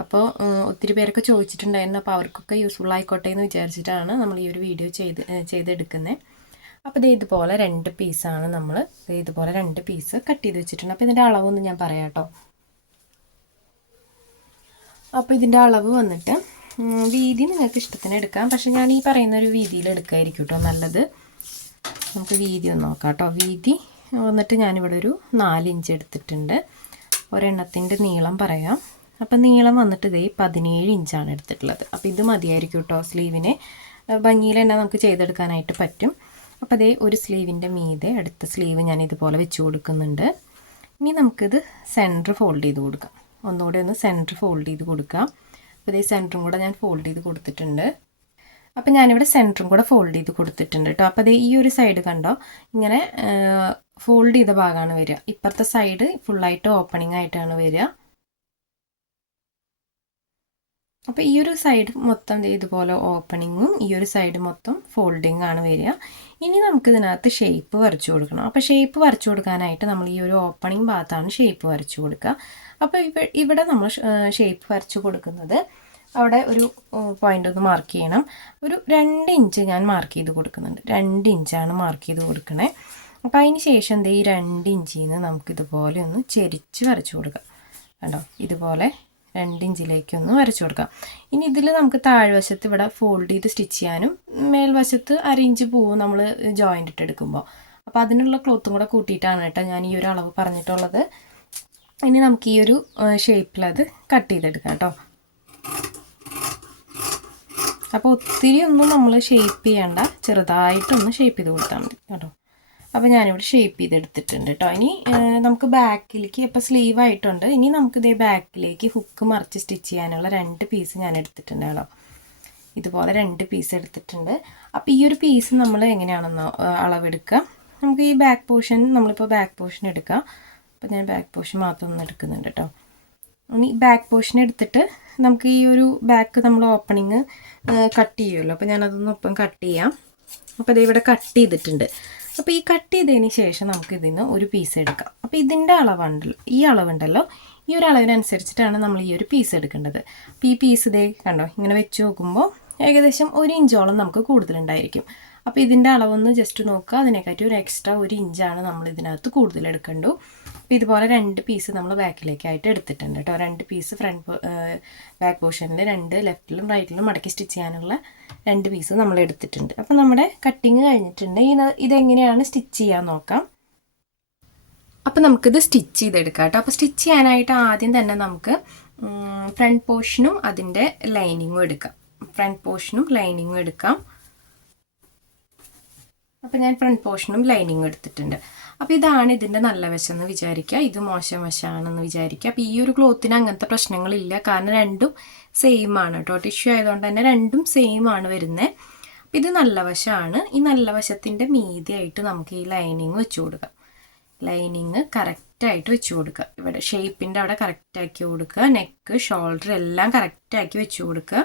അപ്പോൾ ഒത്തിരി പേരൊക്കെ ചോദിച്ചിട്ടുണ്ടായിരുന്നു. അപ്പോൾ അവർക്കൊക്കെ യൂസ്ഫുൾ ആയിക്കോട്ടെ എന്ന് വിചാരിച്ചിട്ടാണ് നമ്മൾ ഈ ഒരു വീഡിയോ ചെയ്തെടുക്കുന്നത്. അപ്പോൾ ഇതുപോലെ 2 പീസാണ് നമ്മൾ ഇതുപോലെ 2 പീസ് കട്ട് ചെയ്ത് വെച്ചിട്ടുണ്ട്. അപ്പോൾ ഇതിൻ്റെ അളവൊന്നും ഞാൻ പറയാം കേട്ടോ. അപ്പോൾ ഇതിൻ്റെ അളവ് വന്നിട്ട് വീതി നിങ്ങൾക്ക് ഇഷ്ടത്തിന് എടുക്കാം. പക്ഷെ ഞാൻ ഈ പറയുന്ന ഒരു വീതിയിൽ എടുക്കായിരിക്കും കേട്ടോ നല്ലത്. നമുക്ക് വീതി ഒന്ന് നോക്കാം കേട്ടോ. വീതി വന്നിട്ട് ഞാനിവിടെ ഒരു 4 ഇഞ്ച് എടുത്തിട്ടുണ്ട്. ഒരെണ്ണത്തിൻ്റെ നീളം പറയാം. അപ്പം നീളം വന്നിട്ട് 17 ഇഞ്ചാണ് എടുത്തിട്ടുള്ളത്. അപ്പോൾ ഇത് മതിയായിരിക്കും കേട്ടോ. സ്ലീവിനെ ഭംഗിയിൽ തന്നെ നമുക്ക് ചെയ്തെടുക്കാനായിട്ട് പറ്റും. അപ്പോൾ ഒരു സ്ലീവിൻ്റെ മീതെ അടുത്ത സ്ലീവ് ഞാൻ ഇതുപോലെ വെച്ച് കൊടുക്കുന്നുണ്ട്. ഇനി നമുക്കിത് സെൻറ്റർ ഫോൾഡ് ചെയ്ത് കൊടുക്കാം. ഒന്നുകൂടെ ഒന്ന് സെൻറ്റർ ഫോൾഡ് ചെയ്ത് കൊടുക്കാം. അപ്പോൾ സെൻറ്ററും കൂടെ ഞാൻ ഫോൾഡ് ചെയ്ത് കൊടുത്തിട്ടുണ്ട്. അപ്പോൾ ഞാനിവിടെ സെൻറ്ററും കൂടെ ഫോൾഡ് ചെയ്ത് കൊടുത്തിട്ടുണ്ട് കേട്ടോ. അപ്പോൾ ഈ ഒരു സൈഡ് കണ്ടോ ഇങ്ങനെ ഫോൾഡ് ചെയ്ത ഭാഗമാണ് വരിക. ഇപ്പുറത്തെ സൈഡ് ഫുള്ളായിട്ട് ഓപ്പണിംഗ് ആയിട്ടാണ് വരിക. അപ്പോൾ ഈ ഒരു സൈഡ് മൊത്തം ഇതുപോലെ ഓപ്പണിങ്ങും ഈ ഒരു സൈഡ് മൊത്തം ഫോൾഡിങ് ആണ് വരിക. ഇനി നമുക്ക് ഇതിനകത്ത് ഷേപ്പ് വരച്ചു കൊടുക്കണം. അപ്പോൾ ഷേപ്പ് വരച്ചു കൊടുക്കാനായിട്ട് നമ്മൾ ഈ ഒരു ഓപ്പണിംഗ് ഭാഗത്താണ് ഷേപ്പ് വരച്ചു കൊടുക്കുക. അപ്പോൾ ഇവിടെ നമ്മൾ ഷേപ്പ് വരച്ചു കൊടുക്കുന്നത് അവിടെ ഒരു പോയിൻ്റ് ഒന്ന് മാർക്ക് ചെയ്യണം. ഒരു 2 ഇഞ്ച് ഞാൻ മാർക്ക് ചെയ്ത് കൊടുക്കുന്നുണ്ട്. 2 ഇഞ്ചാണ് മാർക്ക് ചെയ്ത് കൊടുക്കണേ. അപ്പോൾ അതിന് ശേഷം ഈ 2 ഇഞ്ചിൽ നിന്ന് നമുക്കിതുപോലെ ഒന്ന് ചെരിച്ച് വരച്ചു കൊടുക്കാം. കണ്ടോ ഇതുപോലെ 2 ഇഞ്ചിലേക്കൊന്ന് വരച്ചു കൊടുക്കാം. ഇനി ഇതിൽ നമുക്ക് താഴ്വശത്ത് ഇവിടെ ഫോൾഡ് ചെയ്ത് സ്റ്റിച്ച് ചെയ്യാനും മേൽവശത്ത് 1/2 ഇഞ്ച് പോവും നമ്മൾ ജോയിൻ്റ് ഇട്ടെടുക്കുമ്പോൾ. അപ്പോൾ അതിനുള്ള ക്ലോത്തും കൂടെ കൂട്ടിയിട്ടാണ് കേട്ടോ ഞാൻ ഈ ഒരു അളവ് പറഞ്ഞിട്ടുള്ളത്. ഇനി നമുക്ക് ഈ ഒരു ഷേപ്പിൽ അത് കട്ട് ചെയ്തെടുക്കാം കേട്ടോ. അപ്പോൾ ഒത്തിരി ഒന്നും നമ്മൾ ഷേപ്പ് ചെയ്യണ്ട, ചെറുതായിട്ടൊന്ന് ഷേപ്പ് ചെയ്ത് കൊടുത്താൽ മതി കേട്ടോ. അപ്പോൾ ഞാനിവിടെ ഷേപ്പ് ചെയ്തെടുത്തിട്ടുണ്ട് കേട്ടോ. ഇനി നമുക്ക് ബാക്കിലേക്ക് ഇപ്പോൾ സ്ലീവ് ആയിട്ടുണ്ട്. ഇനി നമുക്കിത് ബാക്കിലേക്ക് ഹുക്ക് മറിച്ച് സ്റ്റിച്ച് ചെയ്യാനുള്ള 2 പീസ് ഞാൻ എടുത്തിട്ടുണ്ട് കേട്ടോ. ഇതുപോലെ 2 പീസ് എടുത്തിട്ടുണ്ട്. അപ്പോൾ ഈ ഒരു പീസ് നമ്മൾ എങ്ങനെയാണെന്നോ അളവെടുക്കുക. നമുക്ക് ഈ ബാക്ക് പോർഷൻ നമ്മളിപ്പോൾ ബാക്ക് പോർഷൻ എടുക്കാം. അപ്പോൾ ഞാൻ ബാക്ക് പോർഷൻ മാത്രം ഒന്ന് എടുക്കുന്നുണ്ട് കേട്ടോ. ഇനി ബാക്ക് പോർഷൻ എടുത്തിട്ട് നമുക്ക് ഈ ഒരു ബാക്ക് നമ്മൾ ഓപ്പണിങ് കട്ട് ചെയ്യുമല്ലോ. അപ്പോൾ ഞാനതൊന്ന് ഒപ്പം കട്ട് ചെയ്യാം. അപ്പോൾ ഇവിടെ കട്ട് ചെയ്തിട്ടുണ്ട്. അപ്പോൾ ഈ കട്ട് ചെയ്തതിന് ശേഷം നമുക്ക് ഇതിന് ഒരു പീസ് എടുക്കാം. അപ്പോൾ ഇതിൻ്റെ അളവുണ്ടല്ലോ, ഈ അളവുണ്ടല്ലോ, ഈ ഒരു അളവിനനുസരിച്ചിട്ടാണ് നമ്മൾ ഈ ഒരു പീസ് എടുക്കേണ്ടത്. അപ്പോൾ ഈ പീസ് കണ്ടോ ഇങ്ങനെ വെച്ച് നോക്കുമ്പോൾ ഏകദേശം 1 ഇഞ്ചോളം നമുക്ക് കൂടുതലുണ്ടായിരിക്കും. അപ്പോൾ ഇതിൻ്റെ അളവൊന്ന് ജസ്റ്റ് നോക്കുക. അതിനെക്കാട്ടി ഒരു എക്സ്ട്രാ 1 ഇഞ്ചാണ് നമ്മൾ ഇതിനകത്ത് കൂടുതൽ എടുക്കേണ്ടു. അപ്പോൾ ഇതുപോലെ 2 പീസ് നമ്മൾ ബാക്കിലേക്കായിട്ട് എടുത്തിട്ടുണ്ട് കേട്ടോ. 2 പീസ് ബാക്ക് പോർഷനിൽ 2 ലെഫ്റ്റിലും റൈറ്റിലും മടക്കി സ്റ്റിച്ച് ചെയ്യാനുള്ള 2 പീസ് നമ്മൾ എടുത്തിട്ടുണ്ട്. അപ്പോൾ നമ്മുടെ കട്ടിങ് കഴിഞ്ഞിട്ടുണ്ട്. ഇതെങ്ങനെയാണ് സ്റ്റിച്ച് ചെയ്യാൻ നോക്കാം. അപ്പോൾ നമുക്കിത് സ്റ്റിച്ച് ചെയ്തെടുക്കാം കേട്ടോ. അപ്പോൾ സ്റ്റിച്ച് ചെയ്യാനായിട്ട് ആദ്യം തന്നെ നമുക്ക് ഫ്രണ്ട് പോർഷനും അതിൻ്റെ ലൈനിങ്ങും എടുക്കാം. ഫ്രണ്ട് പോർഷനും ലൈനിങ്ങും എടുക്കാം. അപ്പോൾ ഞാൻ ഫ്രണ്ട് പോർഷനും ലൈനിങ്ങും എടുത്തിട്ടുണ്ട്. അപ്പോൾ ഇതാണ് ഇതിൻ്റെ നല്ല വശം എന്ന് വിചാരിക്കുക, ഇത് മോശം വശമാണെന്ന് വിചാരിക്കുക. അപ്പോൾ ഈ ഒരു ക്ലോത്തിന് അങ്ങനത്തെ പ്രശ്നങ്ങളില്ല, കാരണം രണ്ടും സെയിം ആണ് കേട്ടോ. ടിഷ്യൂ ആയതുകൊണ്ട് തന്നെ രണ്ടും സെയിം ആണ് വരുന്നത്. അപ്പോൾ ഇത് നല്ല വശമാണ്. ഈ നല്ല വശത്തിൻ്റെ മീതിയായിട്ട് നമുക്ക് ഈ ലൈനിങ് വെച്ച് കൊടുക്കാം. ലൈനിങ് കറക്റ്റായിട്ട് വെച്ച് കൊടുക്കുക. ഇവിടെ ഷേപ്പിൻ്റെ അവിടെ കറക്റ്റാക്കി കൊടുക്കുക. നെക്ക് ഷോൾഡർ എല്ലാം കറക്റ്റാക്കി വെച്ച് കൊടുക്കുക.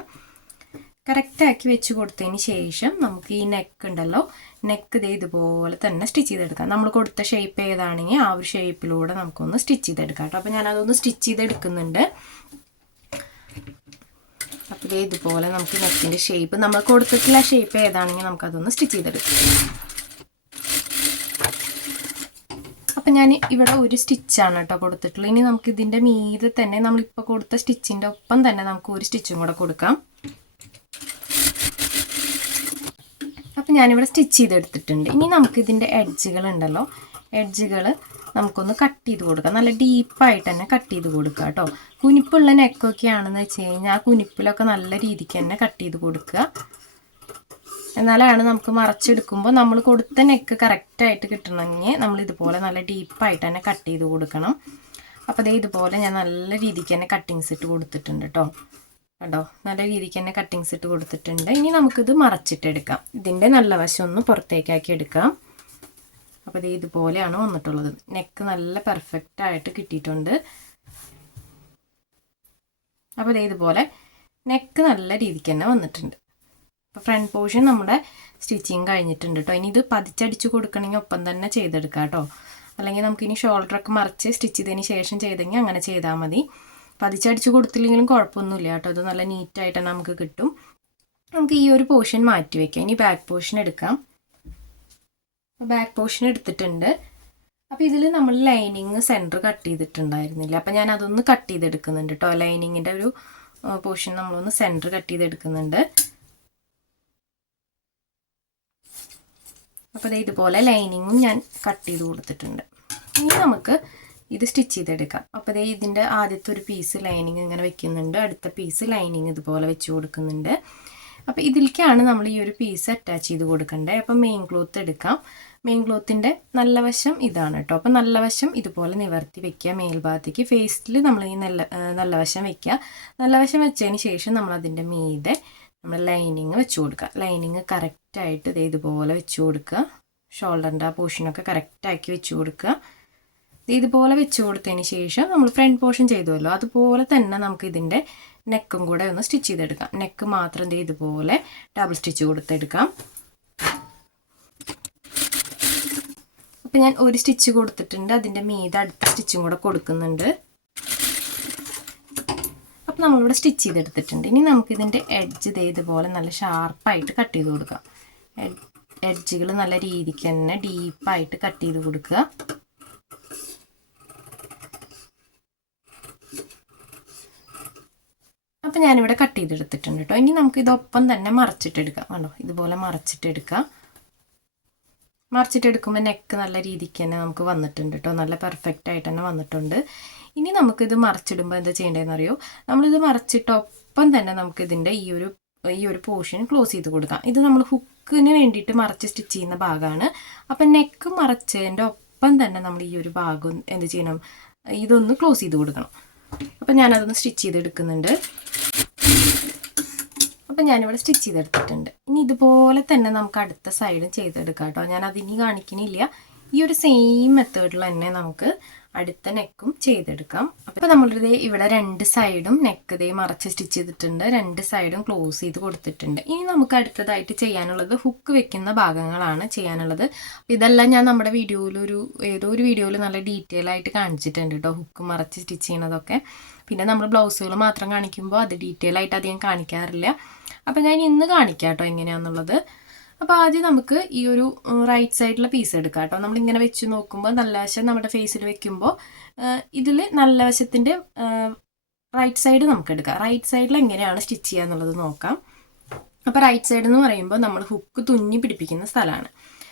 കറക്റ്റാക്കി വെച്ച് കൊടുത്തതിന് ശേഷം നമുക്ക് ഈ നെക്ക് ഉണ്ടല്ലോ, നെക്ക് ഇതുപോലെ തന്നെ സ്റ്റിച്ച് ചെയ്തെടുക്കാം. നമ്മൾ കൊടുത്ത ഷേപ്പ് ഏതാണെങ്കിൽ ആ ഒരു ഷേപ്പിലൂടെ നമുക്കൊന്ന് സ്റ്റിച്ച് ചെയ്തെടുക്കാം കേട്ടോ. അപ്പോൾ ഞാനതൊന്ന് സ്റ്റിച്ച് ചെയ്തെടുക്കുന്നുണ്ട്. ഇതുപോലെ നമുക്ക് നെക്കിൻ്റെ ഷേപ്പ് നമ്മൾ കൊടുത്തിട്ടുള്ള ഷേപ്പ് ഏതാണെങ്കിൽ നമുക്കതൊന്ന് സ്റ്റിച്ച് ചെയ്തെടുക്കാം. അപ്പം ഞാൻ ഇവിടെ ഒരു സ്റ്റിച്ചാണ് കേട്ടോ കൊടുത്തിട്ടുള്ളത്. ഇനി നമുക്ക് ഇതിൻ്റെ മീതെ തന്നെ നമ്മളിപ്പോൾ കൊടുത്ത സ്റ്റിച്ചിൻ്റെ ഒപ്പം തന്നെ നമുക്ക് ഒരു സ്റ്റിച്ചും കൂടെ കൊടുക്കാം. അപ്പം ഞാനിവിടെ സ്റ്റിച്ച് ചെയ്തെടുത്തിട്ടുണ്ട്. ഇനി നമുക്കിതിൻ്റെ എഡ്ജുകളുണ്ടല്ലോ, എഡ്ജുകൾ നമുക്കൊന്ന് കട്ട് ചെയ്ത് കൊടുക്കാം. നല്ല ഡീപ്പായിട്ട് തന്നെ കട്ട് ചെയ്ത് കൊടുക്കുക കേട്ടോ. കുനിപ്പുള്ള നെക്കൊക്കെ ആണെന്ന് വെച്ച് കഴിഞ്ഞാൽ ആ കുനിപ്പിലൊക്കെ നല്ല രീതിക്ക് തന്നെ കട്ട് ചെയ്ത് കൊടുക്കുക. എന്നാലാണ് നമുക്ക് മറച്ചെടുക്കുമ്പോൾ നമ്മൾ കൊടുത്ത നെക്ക് കറക്റ്റായിട്ട് കിട്ടണമെങ്കിൽ നമ്മൾ ഇതുപോലെ നല്ല ഡീപ്പായിട്ട് തന്നെ കട്ട് ചെയ്ത് കൊടുക്കണം. അപ്പോൾ അതേ ഇതുപോലെ ഞാൻ നല്ല രീതിക്ക് തന്നെ കട്ടിങ്സ് ഇട്ട് കൊടുത്തിട്ടുണ്ട് കേട്ടോ. കേട്ടോ, നല്ല രീതിക്ക് തന്നെ കട്ടിങ്സ് ഇട്ട് കൊടുത്തിട്ടുണ്ട്. ഇനി നമുക്കിത് മറച്ചിട്ടെടുക്കാം. ഇതിൻ്റെ നല്ല വശം ഒന്ന് പുറത്തേക്കാക്കി എടുക്കാം. അപ്പോൾ ഇത് ഇതുപോലെയാണ് വന്നിട്ടുള്ളത്. നെക്ക് നല്ല പെർഫെക്റ്റായിട്ട് കിട്ടിയിട്ടുണ്ട്. അപ്പോൾ ഇത് ഇതുപോലെ നെക്ക് നല്ല രീതിക്ക് തന്നെ വന്നിട്ടുണ്ട്. അപ്പോൾ ഫ്രണ്ട് പോർഷൻ നമ്മുടെ സ്റ്റിച്ചിങ് കഴിഞ്ഞിട്ടുണ്ട് കേട്ടോ. ഇനി ഇത് പതിച്ചടിച്ച് കൊടുക്കണമെങ്കിൽ ഒപ്പം തന്നെ ചെയ്തെടുക്കാം കേട്ടോ. അല്ലെങ്കിൽ നമുക്കിനി ഷോൾഡറൊക്കെ മറിച്ച് സ്റ്റിച്ച് ചെയ്തതിന് ശേഷം ചെയ്തെങ്കിൽ അങ്ങനെ ചെയ്താൽ മതി. പതിച്ചടിച്ച് കൊടുത്തില്ലെങ്കിലും കുഴപ്പമൊന്നുമില്ല കേട്ടോ. ഇത് നല്ല നീറ്റായിട്ട് തന്നെ നമുക്ക് കിട്ടും. നമുക്ക് ഈ ഒരു പോർഷൻ മാറ്റി വയ്ക്കാം. ഇനി ബാക്ക് പോർഷൻ എടുക്കാം. ബാക്ക് പോർഷൻ എടുത്തിട്ടുണ്ട്. അപ്പോൾ ഇതിൽ നമ്മൾ ലൈനിങ് സെൻറ്റർ കട്ട് ചെയ്തിട്ടുണ്ടായിരുന്നില്ല. അപ്പോൾ ഞാൻ അതൊന്ന് കട്ട് ചെയ്തെടുക്കുന്നുണ്ട് കേട്ടോ. ലൈനിങ്ങിൻ്റെ ഒരു പോർഷൻ നമ്മളൊന്ന് സെൻറ്റർ കട്ട് ചെയ്തെടുക്കുന്നുണ്ട്. അപ്പോൾ ഇതുപോലെ ലൈനിങ്ങും ഞാൻ കട്ട് ചെയ്ത് കൊടുത്തിട്ടുണ്ട്. ഇനി നമുക്ക് ഇത് സ്റ്റിച്ച് ചെയ്തെടുക്കാം. അപ്പോൾ ഇതിൻ്റെ ആദ്യത്തെ ഒരു പീസ് ലൈനിങ് ഇങ്ങനെ വെക്കുന്നുണ്ട്. അടുത്ത പീസ് ലൈനിങ് ഇതുപോലെ വെച്ച് കൊടുക്കുന്നുണ്ട്. അപ്പോൾ ഇതിലേക്കാണ് നമ്മൾ ഈ ഒരു പീസ് അറ്റാച്ച് ചെയ്ത് കൊടുക്കേണ്ടത്. അപ്പോൾ മെയിൻ ക്ലോത്ത് എടുക്കാം. മെയിൻ ക്ലോത്തിൻ്റെ നല്ല വശം ഇതാണ് കേട്ടോ. അപ്പോൾ നല്ല വശം ഇതുപോലെ നിവർത്തി വെക്കുക മേൽഭാഗത്തേക്ക്. ഫേസിൽ നമ്മൾ ഈ നല്ല വശം വെക്കുക. നല്ല വശം വെച്ചതിന് ശേഷം നമ്മൾ അതിൻ്റെ മീതെ നമ്മൾ ലൈനിങ് വെച്ച് കൊടുക്കുക. ലൈനിങ് കറക്റ്റായിട്ട് ഇതുപോലെ വെച്ച് കൊടുക്കുക. ഷോൾഡറിൻ്റെ ആ പോർഷനൊക്കെ കറക്റ്റാക്കി വെച്ച് കൊടുക്കുക. ഇതുപോലെ വെച്ച് കൊടുത്തതിന് ശേഷം നമ്മൾ ഫ്രണ്ട് പോർഷൻ ചെയ്തുവല്ലോ അതുപോലെ തന്നെ നമുക്ക് ഇതിൻ്റെ നെക്കും കൂടെ ഒന്ന് സ്റ്റിച്ച് ചെയ്തെടുക്കാം. നെക്ക് മാത്രം ഇതുപോലെ ഡബിൾ സ്റ്റിച്ച് കൊടുത്തെടുക്കാം. അപ്പം ഞാൻ ഒരു സ്റ്റിച്ച് കൊടുത്തിട്ടുണ്ട്. അതിൻ്റെ മീതെ അടുത്ത സ്റ്റിച്ചും കൂടെ കൊടുക്കുന്നുണ്ട്. അപ്പം നമ്മളിവിടെ സ്റ്റിച്ച് ചെയ്തെടുത്തിട്ടുണ്ട്. ഇനി നമുക്കിതിൻ്റെ എഡ്ജ് ഇതുപോലെ നല്ല ഷാർപ്പായിട്ട് കട്ട് ചെയ്ത് കൊടുക്കാം. എഡ്ജുകൾ നല്ല രീതിക്ക് തന്നെ ഡീപ്പായിട്ട് കട്ട് ചെയ്ത് കൊടുക്കുക. അപ്പം ഞാനിവിടെ കട്ട് ചെയ്തെടുത്തിട്ടുണ്ട് കേട്ടോ. ഇനി നമുക്ക് ഇതൊപ്പം തന്നെ മറച്ചിട്ടെടുക്കാം. കണ്ടോ, ഇതുപോലെ മറച്ചിട്ടെടുക്കാം. മറച്ചിട്ടെടുക്കുമ്പോൾ നെക്ക് നല്ല രീതിക്ക് തന്നെ നമുക്ക് വന്നിട്ടുണ്ട് കേട്ടോ. നല്ല പെർഫെക്റ്റ് ആയിട്ട് തന്നെ വന്നിട്ടുണ്ട്. ഇനി നമുക്കിത് മറച്ചിടുമ്പോൾ എന്താ ചെയ്യേണ്ടതെന്ന് അറിയോ? നമ്മളിത് മറച്ചിട്ടൊപ്പം തന്നെ നമുക്കിതിൻ്റെ ഈ ഒരു പോർഷൻ ക്ലോസ് ചെയ്ത് കൊടുക്കാം. ഇത് നമ്മൾ ഹുക്കിന് വേണ്ടിയിട്ട് മറച്ച് സ്റ്റിച്ച് ചെയ്യുന്ന ഭാഗമാണ്. അപ്പം നെക്ക് മറച്ചതിൻ്റെ ഒപ്പം തന്നെ നമ്മൾ ഈ ഒരു ഭാഗം എന്ത് ചെയ്യണം? ഇതൊന്ന് ക്ലോസ് ചെയ്ത് കൊടുക്കണം. അപ്പം ഞാനതൊന്ന് സ്റ്റിച്ച് ചെയ്തെടുക്കുന്നുണ്ട്. അപ്പം ഞാനിവിടെ സ്റ്റിച്ച് ചെയ്തെടുത്തിട്ടുണ്ട്. ഇനി ഇതുപോലെ തന്നെ നമുക്ക് അടുത്ത സൈഡും ചെയ്തെടുക്കാം കേട്ടോ. ഞാനതിനി കാണിക്കണില്ല. ഈ ഒരു സെയിം മെത്തേഡിൽ തന്നെ നമുക്ക് അടുത്ത നെക്കും ചെയ്തെടുക്കാം. അപ്പോൾ നമ്മളിത് ഇവിടെ രണ്ട് സൈഡും നെക്ക് മറച്ച് സ്റ്റിച്ച് ചെയ്തിട്ടുണ്ട്. രണ്ട് സൈഡും ക്ലോസ് ചെയ്ത് കൊടുത്തിട്ടുണ്ട്. ഇനി നമുക്ക് അടുത്തതായിട്ട് ചെയ്യാനുള്ളത് ഹുക്ക് വെക്കുന്ന ഭാഗങ്ങളാണ് ചെയ്യാനുള്ളത്. ഇതെല്ലാം ഞാൻ നമ്മുടെ ഏതോ ഒരു വീഡിയോയിൽ നല്ല ഡീറ്റെയിൽ ആയിട്ട് കാണിച്ചിട്ടുണ്ട് കേട്ടോ. ഹുക്ക് മറച്ച് സ്റ്റിച്ച് ചെയ്യണതൊക്കെ. പിന്നെ നമ്മൾ ബ്ലൗസുകൾ മാത്രം കാണിക്കുമ്പോൾ അത് ഡീറ്റെയിൽ ആയിട്ട് അധികം കാണിക്കാറില്ല. അപ്പോൾ ഞാൻ ഇന്ന് കാണിക്കാം കേട്ടോ എങ്ങനെയാണെന്നുള്ളത്. അപ്പോൾ ആദ്യം നമുക്ക് ഈ ഒരു റൈറ്റ് സൈഡിലെ പീസ് എടുക്കാം കേട്ടോ. നമ്മളിങ്ങനെ വെച്ച് നോക്കുമ്പോൾ നല്ല വശം നമ്മുടെ ഫേസിൽ വെക്കുമ്പോൾ ഇതിൽ നല്ല വശത്തിൻ്റെ റൈറ്റ് സൈഡ് നമുക്ക് എടുക്കാം. റൈറ്റ് സൈഡിൽ എങ്ങനെയാണ് സ്റ്റിച്ച് ചെയ്യുക എന്നുള്ളത് നോക്കാം. അപ്പോൾ റൈറ്റ് സൈഡ് എന്ന് പറയുമ്പോൾ നമ്മൾ ഹുക്ക് തുന്നി പിടിപ്പിക്കുന്ന സ്ഥലമാണ്.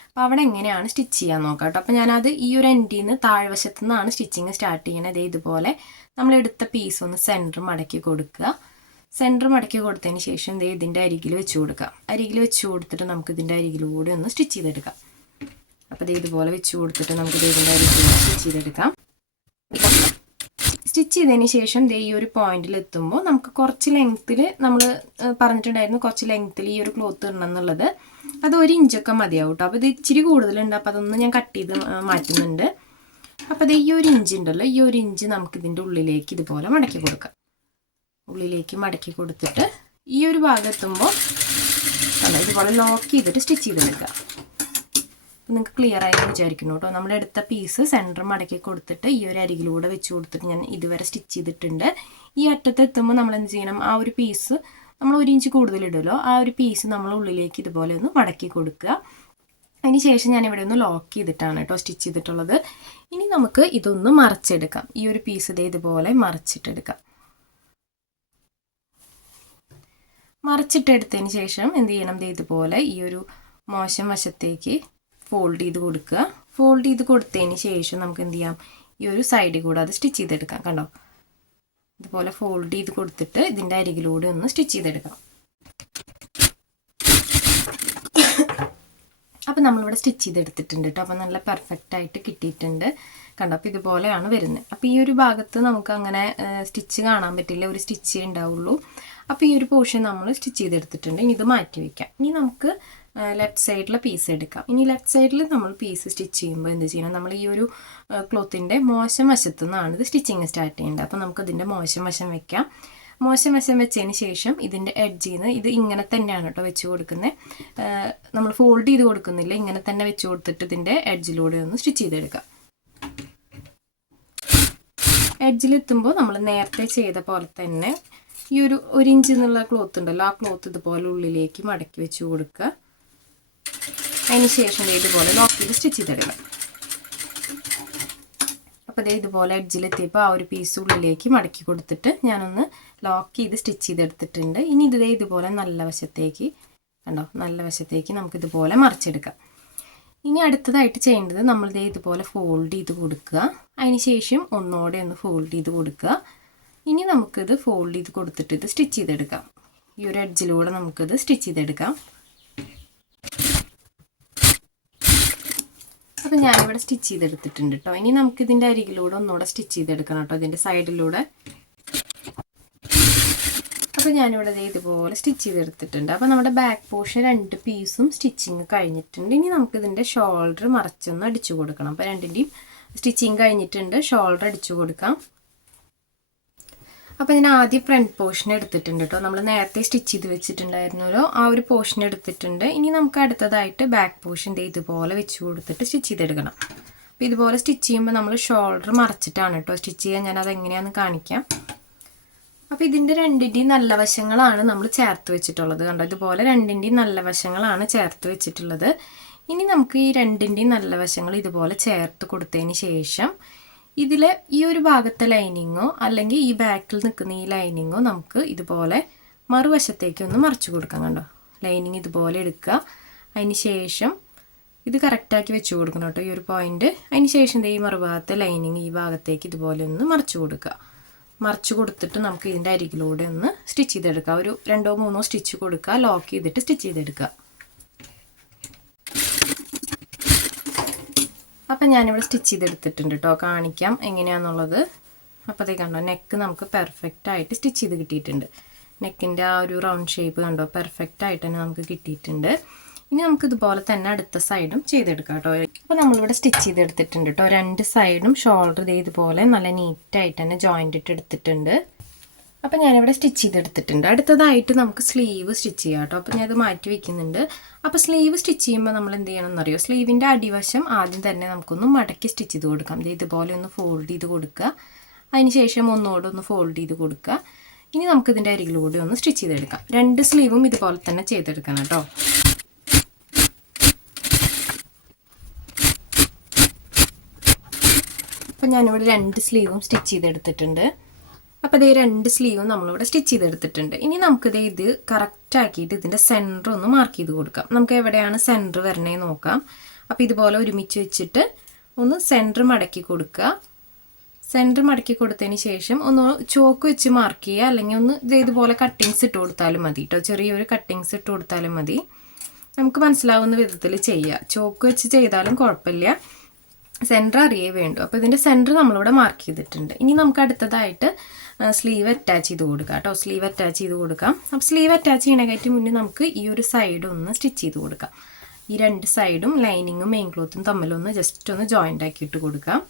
അപ്പോൾ അവിടെ എങ്ങനെയാണ് സ്റ്റിച്ച് ചെയ്യാൻ നോക്കാം കേട്ടോ. അപ്പോൾ ഞാനത് ഈ ഒരു എൻഡിൽ നിന്ന് താഴ്വശത്തു നിന്നാണ് സ്റ്റിച്ചിങ് സ്റ്റാർട്ട് ചെയ്യുന്നത്. ഇതുപോലെ നമ്മളെടുത്ത പീസ് ഒന്ന് സെൻറ്റർ മടക്കി കൊടുക്കുക. സെൻറ്റർ മടക്കി കൊടുത്തതിന് ശേഷം ഇതിൻ്റെ അരികിൽ വെച്ച് കൊടുക്കാം. അരികിൽ വെച്ച് കൊടുത്തിട്ട് നമുക്ക് ഇതിൻ്റെ അരികിലൂടെ ഒന്ന് സ്റ്റിച്ച് ചെയ്തെടുക്കാം. അപ്പോൾ ഇതുപോലെ വെച്ച് കൊടുത്തിട്ട് നമുക്ക് ഇതിൻ്റെ അരികിലൂടെ സ്റ്റിച്ച് ചെയ്തെടുക്കാം. സ്റ്റിച്ച് ചെയ്തതിന് ശേഷം ഈ ഒരു പോയിന്റിൽ എത്തുമ്പോൾ നമുക്ക് കുറച്ച് ലെങ്ത്തിൽ നമ്മൾ പറഞ്ഞിട്ടുണ്ടായിരുന്നു കുറച്ച് ലെങ്ത്തിൽ ഈ ഒരു ക്ലോത്ത് ഇടണം എന്നുള്ളത്. അത് 1 ഇഞ്ചൊക്കെ മതിയാവും കേട്ടോ. അപ്പോൾ ഇത് ഇച്ചിരി കൂടുതലുണ്ട്. അപ്പോൾ അതൊന്ന് ഞാൻ കട്ട് ചെയ്ത് മാറ്റുന്നുണ്ട്. അപ്പോൾ ഈ 1 ഇഞ്ച് ഉണ്ടല്ലോ, ഈ 1 ഇഞ്ച് നമുക്ക് ഇതിൻ്റെ ഉള്ളിലേക്ക് ഇതുപോലെ മടക്കി കൊടുക്കാം. ഉള്ളിലേക്ക് മടക്കി കൊടുത്തിട്ട് ഈ ഒരു ഭാഗം എത്തുമ്പോൾ ഇതുപോലെ ലോക്ക് ചെയ്തിട്ട് സ്റ്റിച്ച് ചെയ്തെടുക്കുക. നിങ്ങൾക്ക് ക്ലിയർ ആയി വിചാരിക്കുന്നു കേട്ടോ. നമ്മളെടുത്ത പീസ് സെൻറ്റർ മടക്കി കൊടുത്തിട്ട് ഈ ഒരു അരികിലൂടെ വെച്ച് കൊടുത്തിട്ട് ഞാൻ ഇതുവരെ സ്റ്റിച്ച് ചെയ്തിട്ടുണ്ട്. ഈ അറ്റത്ത് എത്തുമ്പോൾ നമ്മൾ എന്ത് ചെയ്യണം? ആ ഒരു പീസ് നമ്മൾ 1 ഇഞ്ച് കൂടുതൽ ഇടുമല്ലോ, ആ ഒരു പീസ് നമ്മൾ ഉള്ളിലേക്ക് ഇതുപോലെ ഒന്ന് മടക്കി കൊടുക്കുക. അതിന് ശേഷം ഞാൻ ഇവിടെ ഒന്ന് ലോക്ക് ചെയ്തിട്ടാണ് കേട്ടോ സ്റ്റിച്ച് ചെയ്തിട്ടുള്ളത്. ഇനി നമുക്ക് ഇതൊന്ന് മറച്ചെടുക്കാം. ഈ ഒരു പീസ് ഇതുപോലെ മറച്ചിട്ടെടുക്കാം. മറച്ചിട്ടെടുത്തതിന് ശേഷം എന്ത് ചെയ്യണം, ഇതുപോലെ ഈ ഒരു മോശം വശത്തേക്ക് ഫോൾഡ് ചെയ്ത് കൊടുക്കുക. ഫോൾഡ് ചെയ്ത് കൊടുത്തതിന് ശേഷം നമുക്ക് എന്ത് ചെയ്യാം, ഈ ഒരു സൈഡിൽ കൂടെ അത് സ്റ്റിച്ച് ചെയ്തെടുക്കാം. കണ്ടോ, ഇതുപോലെ ഫോൾഡ് ചെയ്ത് കൊടുത്തിട്ട് ഇതിൻ്റെ അരികിലൂടെ ഒന്ന് സ്റ്റിച്ച് ചെയ്തെടുക്കാം. അപ്പോൾ നമ്മളിവിടെ സ്റ്റിച്ച് ചെയ്തെടുത്തിട്ടുണ്ട് കേട്ടോ. അപ്പോൾ നല്ല പെർഫെക്റ്റ് ആയിട്ട് കിട്ടിയിട്ടുണ്ട്. കണ്ടോ, അപ്പോൾ ഇതുപോലെയാണ് വരുന്നത്. അപ്പോൾ ഈ ഒരു ഭാഗത്ത് നമുക്ക് അങ്ങനെ സ്റ്റിച്ച് കാണാൻ പറ്റില്ല, ഒരു സ്റ്റിച്ചേ ഉണ്ടാവുള്ളൂ. അപ്പോൾ ഈ ഒരു പോർഷൻ നമ്മൾ സ്റ്റിച്ച് ചെയ്തെടുത്തിട്ടുണ്ട്. ഇനി ഇത് മാറ്റി വയ്ക്കാം. ഇനി നമുക്ക് ലെഫ്റ്റ് സൈഡിലെ പീസ് എടുക്കാം. ഇനി ലെഫ്റ്റ് സൈഡിൽ നമ്മൾ പീസ് സ്റ്റിച്ച് ചെയ്യുമ്പോൾ എന്ത് ചെയ്യണം, നമ്മൾ ഈ ഒരു ക്ലോത്തിൻ്റെ മോശം വശത്തു നിന്നാണ് ഇത് സ്റ്റിച്ചിങ് സ്റ്റാർട്ട് ചെയ്യേണ്ടത്. അപ്പോൾ നമുക്കതിൻ്റെ മോശം വശം വെക്കാം. മോശം വശം വെച്ചതിന് ശേഷം ഇതിൻ്റെ എഡ്ജിൽ നിന്ന് ഇത് ഇങ്ങനെ തന്നെയാണ് കേട്ടോ വെച്ച് കൊടുക്കുന്നത്. നമ്മൾ ഫോൾഡ് ചെയ്ത് കൊടുക്കുന്നില്ല, ഇങ്ങനെ തന്നെ വെച്ച് കൊടുത്തിട്ട് ഇതിൻ്റെ എഡ്ജിലൂടെ ഒന്ന് സ്റ്റിച്ച് ചെയ്തെടുക്കാം. എഡ്ജിലെത്തുമ്പോൾ നമ്മൾ നേരത്തെ ചെയ്ത പോലെ തന്നെ ഈ ഒരു 1 ഇഞ്ച് എന്നുള്ള ക്ലോത്ത് ഉണ്ടല്ലോ, ആ ക്ലോത്ത് ഇതുപോലെ ഉള്ളിലേക്ക് മടക്കി വെച്ച് കൊടുക്കുക. അതിന് ശേഷം ഇതുപോലെ ലോക്ക് ചെയ്ത് സ്റ്റിച്ച് ചെയ്തെടുക്കാം. അപ്പോൾ ഇതുപോലെ എഡ്ജിലെത്തിയപ്പോൾ ആ ഒരു പീസ് ഉള്ളിലേക്ക് മടക്കി കൊടുത്തിട്ട് ഞാനൊന്ന് ലോക്ക് ചെയ്ത് സ്റ്റിച്ച് ചെയ്തെടുത്തിട്ടുണ്ട്. ഇനി ഇതുപോലെ നല്ല വശത്തേക്ക് കണ്ടോ, നല്ല വശത്തേക്ക് നമുക്കിതുപോലെ മറിച്ചെടുക്കാം. ഇനി അടുത്തതായിട്ട് ചെയ്യേണ്ടത് നമ്മൾ ഇതുപോലെ ഫോൾഡ് ചെയ്ത് കൊടുക്കുക. അതിന് ശേഷം ഒന്നോടെ ഒന്ന് ഫോൾഡ് ചെയ്ത് കൊടുക്കുക. ഇനി നമുക്കിത് ഫോൾഡ് ചെയ്ത് കൊടുത്തിട്ട് ഇത് സ്റ്റിച്ച് ചെയ്തെടുക്കാം. ഈ ഒരു എഡ്ജിലൂടെ നമുക്കിത് സ്റ്റിച്ച് ചെയ്തെടുക്കാം. അപ്പോൾ ഞാനിവിടെ സ്റ്റിച്ച് ചെയ്തെടുത്തിട്ടുണ്ട് കേട്ടോ. ഇനി നമുക്കിതിൻ്റെ അരികിലൂടെ ഒന്നുകൂടെ സ്റ്റിച്ച് ചെയ്തെടുക്കണം കേട്ടോ, ഇതിൻ്റെ സൈഡിലൂടെ. അപ്പോൾ ഞാനിവിടെ ഇതുപോലെ സ്റ്റിച്ച് ചെയ്തെടുത്തിട്ടുണ്ട്. അപ്പോൾ നമ്മുടെ ബാക്ക് പോർഷൻ 2 പീസും സ്റ്റിച്ചിങ് കഴിഞ്ഞിട്ടുണ്ട്. ഇനി നമുക്കിതിൻ്റെ ഷോൾഡർ മറച്ചൊന്ന് അടിച്ചു കൊടുക്കണം. അപ്പോൾ രണ്ടിൻ്റെയും സ്റ്റിച്ചിങ് കഴിഞ്ഞിട്ടുണ്ട്, ഷോൾഡർ അടിച്ചു കൊടുക്കാം. അപ്പോൾ ഞാൻ ആദ്യം ഫ്രണ്ട് പോർഷൻ എടുത്തിട്ടുണ്ട് കേട്ടോ. നമ്മൾ നേരത്തെ സ്റ്റിച്ച് ചെയ്ത് വെച്ചിട്ടുണ്ടായിരുന്നല്ലോ, ആ ഒരു പോർഷൻ എടുത്തിട്ടുണ്ട്. ഇനി നമുക്ക് അടുത്തതായിട്ട് ബാക്ക് പോർഷൻ ഇതുപോലെ വെച്ച് കൊടുത്തിട്ട് സ്റ്റിച്ച് ചെയ്തെടുക്കണം. അപ്പോൾ ഇതുപോലെ സ്റ്റിച്ച് ചെയ്യുമ്പോൾ നമ്മൾ ഷോൾഡർ മറച്ചിട്ടാണ് കേട്ടോ സ്റ്റിച്ച് ചെയ്യാൻ. ഞാനത് എങ്ങനെയാണെന്ന് കാണിക്കാം. അപ്പോൾ ഇതിൻ്റെ രണ്ടിൻ്റെയും നല്ല വശങ്ങളാണ് നമ്മൾ ചേർത്ത് വെച്ചിട്ടുള്ളത്. കണ്ടോ, ഇതുപോലെ രണ്ടിൻ്റെയും നല്ല വശങ്ങളാണ് ചേർത്ത് വെച്ചിട്ടുള്ളത്. ഇനി നമുക്ക് ഈ രണ്ടിൻ്റെയും നല്ല വശങ്ങൾ ഇതുപോലെ ചേർത്ത് കൊടുത്തതിന് ശേഷം ഇതിൽ ഈ ഒരു ഭാഗത്തെ ലൈനിങ്ങോ അല്ലെങ്കിൽ ഈ ബാക്കിൽ നിൽക്കുന്ന ഈ ലൈനിങ്ങോ നമുക്ക് ഇതുപോലെ മറുവശത്തേക്ക് ഒന്ന് മറിച്ച് കൊടുക്കാം. കണ്ടോ, ലൈനിങ് ഇതുപോലെ എടുക്കുക. അതിന് ശേഷം ഇത് കറക്റ്റാക്കി വെച്ച് കൊടുക്കണം കേട്ടോ, ഈ ഒരു പോയിന്റ്. അതിന് ശേഷം ഈ മറുഭാഗത്തെ ലൈനിങ് ഈ ഭാഗത്തേക്ക് ഇതുപോലെ ഒന്ന് മറിച്ച് കൊടുക്കുക. മറിച്ച് കൊടുത്തിട്ട് നമുക്ക് ഇതിൻ്റെ അരികിലൂടെ ഒന്ന് സ്റ്റിച്ച് ചെയ്തെടുക്കുക. ഒരു 2-3 സ്റ്റിച്ച് കൊടുക്കുക, ലോക്ക് ചെയ്തിട്ട് സ്റ്റിച്ച് ചെയ്തെടുക്കുക. അപ്പം ഞാനിവിടെ സ്റ്റിച്ച് ചെയ്തെടുത്തിട്ടുണ്ട് കേട്ടോ, കാണിക്കാം എങ്ങനെയാണെന്നുള്ളത്. അപ്പോൾ അതേ കണ്ടോ, നെക്ക് നമുക്ക് പെർഫെക്റ്റ് ആയിട്ട് സ്റ്റിച്ച് ചെയ്ത് കിട്ടിയിട്ടുണ്ട്. നെക്കിൻ്റെ ആ ഒരു റൗണ്ട് ഷേപ്പ് കണ്ടോ, പെർഫെക്റ്റ് ആയിട്ട് തന്നെ നമുക്ക് കിട്ടിയിട്ടുണ്ട്. ഇനി നമുക്ക് ഇതുപോലെ തന്നെ അടുത്ത സൈഡും ചെയ്തെടുക്കാം കേട്ടോ. അപ്പോൾ നമ്മളിവിടെ സ്റ്റിച്ച് ചെയ്തെടുത്തിട്ടുണ്ട് കേട്ടോ. 2 സൈഡും ഷോൾഡർ ഇതുപോലെ നല്ല നീറ്റായിട്ട് തന്നെ ജോയിൻ്റ് ഇട്ട് എടുത്തിട്ടുണ്ട്. അപ്പോൾ ഞാനിവിടെ സ്റ്റിച്ച് ചെയ്തെടുത്തിട്ടുണ്ട്. അടുത്തതായിട്ട് നമുക്ക് സ്ലീവ് സ്റ്റിച്ച് ചെയ്യാം കേട്ടോ. അപ്പോൾ ഞാനത് മാറ്റി വയ്ക്കുന്നുണ്ട്. അപ്പോൾ സ്ലീവ് സ്റ്റിച്ച് ചെയ്യുമ്പോൾ നമ്മൾ എന്ത് ചെയ്യണം എന്നറിയോ, സ്ലീവിൻ്റെ അടിവശം ആദ്യം തന്നെ നമുക്കൊന്ന് മടക്കി സ്റ്റിച്ച് ചെയ്ത് കൊടുക്കാം. ഇതുപോലെ ഒന്ന് ഫോൾഡ് ചെയ്ത് കൊടുക്കുക. അതിന് ശേഷം ഒന്നുകൂടെ ഒന്ന് ഫോൾഡ് ചെയ്ത് കൊടുക്കുക. ഇനി നമുക്കിതിൻ്റെ അരികിലൂടെ ഒന്ന് സ്റ്റിച്ച് ചെയ്തെടുക്കാം. 2 സ്ലീവും ഇതുപോലെ തന്നെ ചെയ്തെടുക്കണം കേട്ടോ. അപ്പോൾ ഞാനിവിടെ 2 സ്ലീവും സ്റ്റിച്ച് ചെയ്തെടുത്തിട്ടുണ്ട്. അപ്പോൾ ഇതേ 2 സ്ലീവും നമ്മളിവിടെ സ്റ്റിച്ച് ചെയ്തെടുത്തിട്ടുണ്ട്. ഇനി നമുക്കിത് ഇത് കറക്റ്റ് ആക്കിയിട്ട് ഇതിൻ്റെ സെൻറ്റർ ഒന്ന് മാർക്ക് ചെയ്ത് കൊടുക്കാം. നമുക്ക് എവിടെയാണ് സെൻറ്റർ വരണേ നോക്കാം. അപ്പോൾ ഇതുപോലെ ഒരുമിച്ച് വെച്ചിട്ട് ഒന്ന് സെൻറ്റർ മടക്കി കൊടുക്കുക. സെൻറ്റർ മടക്കി കൊടുത്തതിന് ശേഷം ഒന്ന് ചോക്ക് വെച്ച് മാർക്ക് ചെയ്യുക, അല്ലെങ്കിൽ ഒന്ന് ഇതുപോലെ കട്ടിങ്സ് ഇട്ട് കൊടുത്താലും മതി കേട്ടോ. ചെറിയൊരു കട്ടിങ്സ് ഇട്ട് കൊടുത്താലും മതി. നമുക്ക് മനസ്സിലാവുന്ന വിധത്തിൽ ചെയ്യുക. ചോക്ക് വെച്ച് ചെയ്താലും കുഴപ്പമില്ല, സെൻറ്റർ അറിയേ വേണ്ടു. അപ്പോൾ ഇതിൻ്റെ സെൻറ്റർ നമ്മളിവിടെ മാർക്ക് ചെയ്തിട്ടുണ്ട്. ഇനി നമുക്ക് അടുത്തതായിട്ട് സ്ലീവ് അറ്റാച്ച് ചെയ്ത് കൊടുക്കാം കേട്ടോ. സ്ലീവ് അറ്റാച്ച് ചെയ്ത് കൊടുക്കാം. അപ്പോൾ സ്ലീവ് അറ്റാച്ച് ചെയ്യണേക്കായിട്ട് മുന്നേ നമുക്ക് ഈ ഒരു സൈഡ് ഒന്ന് സ്റ്റിച്ച് ചെയ്ത് കൊടുക്കാം. ഈ 2 സൈഡും ലൈനിങ്ങും മെയിൻ ക്ലോത്തും തമ്മിലൊന്ന് ജസ്റ്റ് ഒന്ന് ജോയിൻ്റ് ആക്കിയിട്ട് കൊടുക്കാം.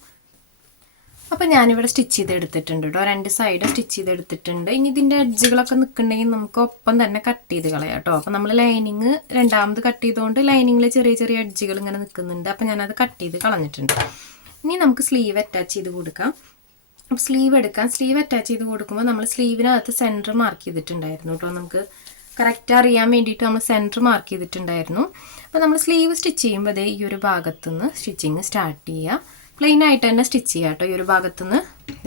അപ്പോൾ ഞാനിവിടെ സ്റ്റിച്ച് ചെയ്തെടുത്തിട്ടുണ്ട് കേട്ടോ. 2 സൈഡും സ്റ്റിച്ച് ചെയ്തെടുത്തിട്ടുണ്ട്. ഇനി ഇതിൻ്റെ എഡ്ജുകളൊക്കെ നിൽക്കുന്നുണ്ടെങ്കിൽ നമുക്ക് ഒപ്പം തന്നെ കട്ട് ചെയ്ത് കളയാം കേട്ടോ. അപ്പോൾ നമ്മൾ ലൈനിങ് രണ്ടാമത് കട്ട് ചെയ്തുകൊണ്ട് ലൈനിങ്ങിൽ ചെറിയ ചെറിയ എഡ്ജുകൾ ഇങ്ങനെ നിൽക്കുന്നുണ്ട്. അപ്പോൾ ഞാനത് കട്ട് ചെയ്ത് കളഞ്ഞിട്ടുണ്ട്. ഇനി നമുക്ക് സ്ലീവ് അറ്റാച്ച് ചെയ്ത് കൊടുക്കാം. അപ്പോൾ സ്ലീവ് എടുക്കാം. സ്ലീവ് അറ്റാച്ച് ചെയ്ത് കൊടുക്കുമ്പോൾ നമ്മൾ സ്ലീവിനകത്ത് സെൻറ്റർ മാർക്ക് ചെയ്തിട്ടുണ്ടായിരുന്നു കേട്ടോ. നമുക്ക് കറക്റ്റ് അറിയാൻ വേണ്ടിയിട്ട് നമ്മൾ സെൻറ്റർ മാർക്ക് ചെയ്തിട്ടുണ്ടായിരുന്നു. അപ്പോൾ നമ്മൾ സ്ലീവ് സ്റ്റിച്ച് ചെയ്യുമ്പോൾ ഈ ഒരു ഭാഗത്തുനിന്ന് സ്റ്റിച്ചിങ് സ്റ്റാർട്ട് ചെയ്യുക. പ്ലെയിൻ ആയിട്ട് തന്നെ സ്റ്റിച്ച് ചെയ്യുക കേട്ടോ. ഈ ഒരു ഭാഗത്തുനിന്ന്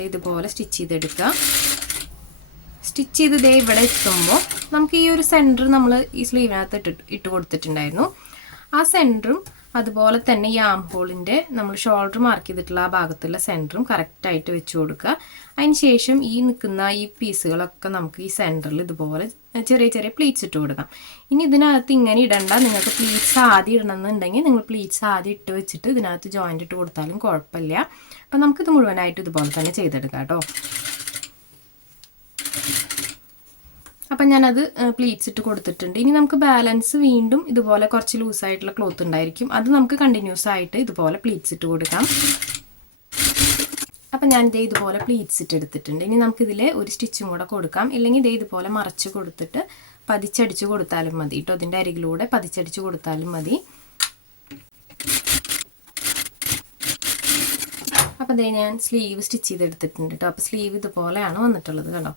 ഇതുപോലെ സ്റ്റിച്ച് ചെയ്തെടുക്കുക. സ്റ്റിച്ച് ചെയ്ത് ഇവിടെ എത്തുമ്പോൾ നമുക്ക് ഈ ഒരു സെൻറ്റർ നമ്മൾ ഈ സ്ലീവിനകത്ത് ഇട്ട് കൊടുത്തിട്ടുണ്ടായിരുന്നു. ആ സെൻറ്ററും അതുപോലെ തന്നെ ഈ ആം ഹോളിൻ്റെ നമ്മൾ ഷോൾഡർ മാർക്ക് ചെയ്തിട്ടുള്ള ആ ഭാഗത്തുള്ള സെൻറ്ററും കറക്റ്റായിട്ട് വെച്ച് കൊടുക്കുക. അതിന് ശേഷം ഈ നിൽക്കുന്ന ഈ പീസുകളൊക്കെ നമുക്ക് ഈ സെൻറ്ററിൽ ഇതുപോലെ ചെറിയ ചെറിയ പ്ലീറ്റ്സ് ഇട്ട് കൊടുക്കാം. ഇനി ഇതിനകത്ത് ഇങ്ങനെ ഇടണ്ട. നിങ്ങൾക്ക് പ്ലീറ്റ്സ് ആദ്യം ഇടണമെന്നുണ്ടെങ്കിൽ നിങ്ങൾ പ്ലീറ്റ്സ് ആദ്യം ഇട്ട് വെച്ചിട്ട് ഇതിനകത്ത് ജോയിൻ്റ് ഇട്ട് കൊടുത്താലും കുഴപ്പമില്ല. അപ്പം നമുക്കിത് മുഴുവനായിട്ട് ഇതുപോലെ തന്നെ ചെയ്തെടുക്കാം കേട്ടോ. അപ്പം ഞാനത് പ്ലീറ്റ്സ് ഇട്ട് കൊടുത്തിട്ടുണ്ട്. ഇനി നമുക്ക് ബാലൻസ് വീണ്ടും ഇതുപോലെ കുറച്ച് ലൂസായിട്ടുള്ള ക്ലോത്ത് ഉണ്ടായിരിക്കും. അത് നമുക്ക് കണ്ടിന്യൂസ് ആയിട്ട് ഇതുപോലെ പ്ലീറ്റ്സ് ഇട്ട് കൊടുക്കാം. അപ്പം ഞാൻ ഇതുപോലെ പ്ലീറ്റ്സ് ഇട്ട് എടുത്തിട്ടുണ്ട്. ഇനി നമുക്കിതിൽ ഒരു സ്റ്റിച്ചും കൂടെ കൊടുക്കാം. ഇല്ലെങ്കിൽ ഇതുപോലെ മറച്ച് കൊടുത്തിട്ട് പതിച്ചടിച്ച് കൊടുത്താലും മതി കേട്ടോ. അതിൻ്റെ അരികിലൂടെ പതിച്ചടിച്ച് കൊടുത്താലും മതി. അപ്പോൾ ഞാൻ സ്ലീവ് സ്റ്റിച്ച് ചെയ്തെടുത്തിട്ടുണ്ട് കേട്ടോ. അപ്പോൾ സ്ലീവ് ഇതുപോലെയാണ് വന്നിട്ടുള്ളത് കണ്ടോ.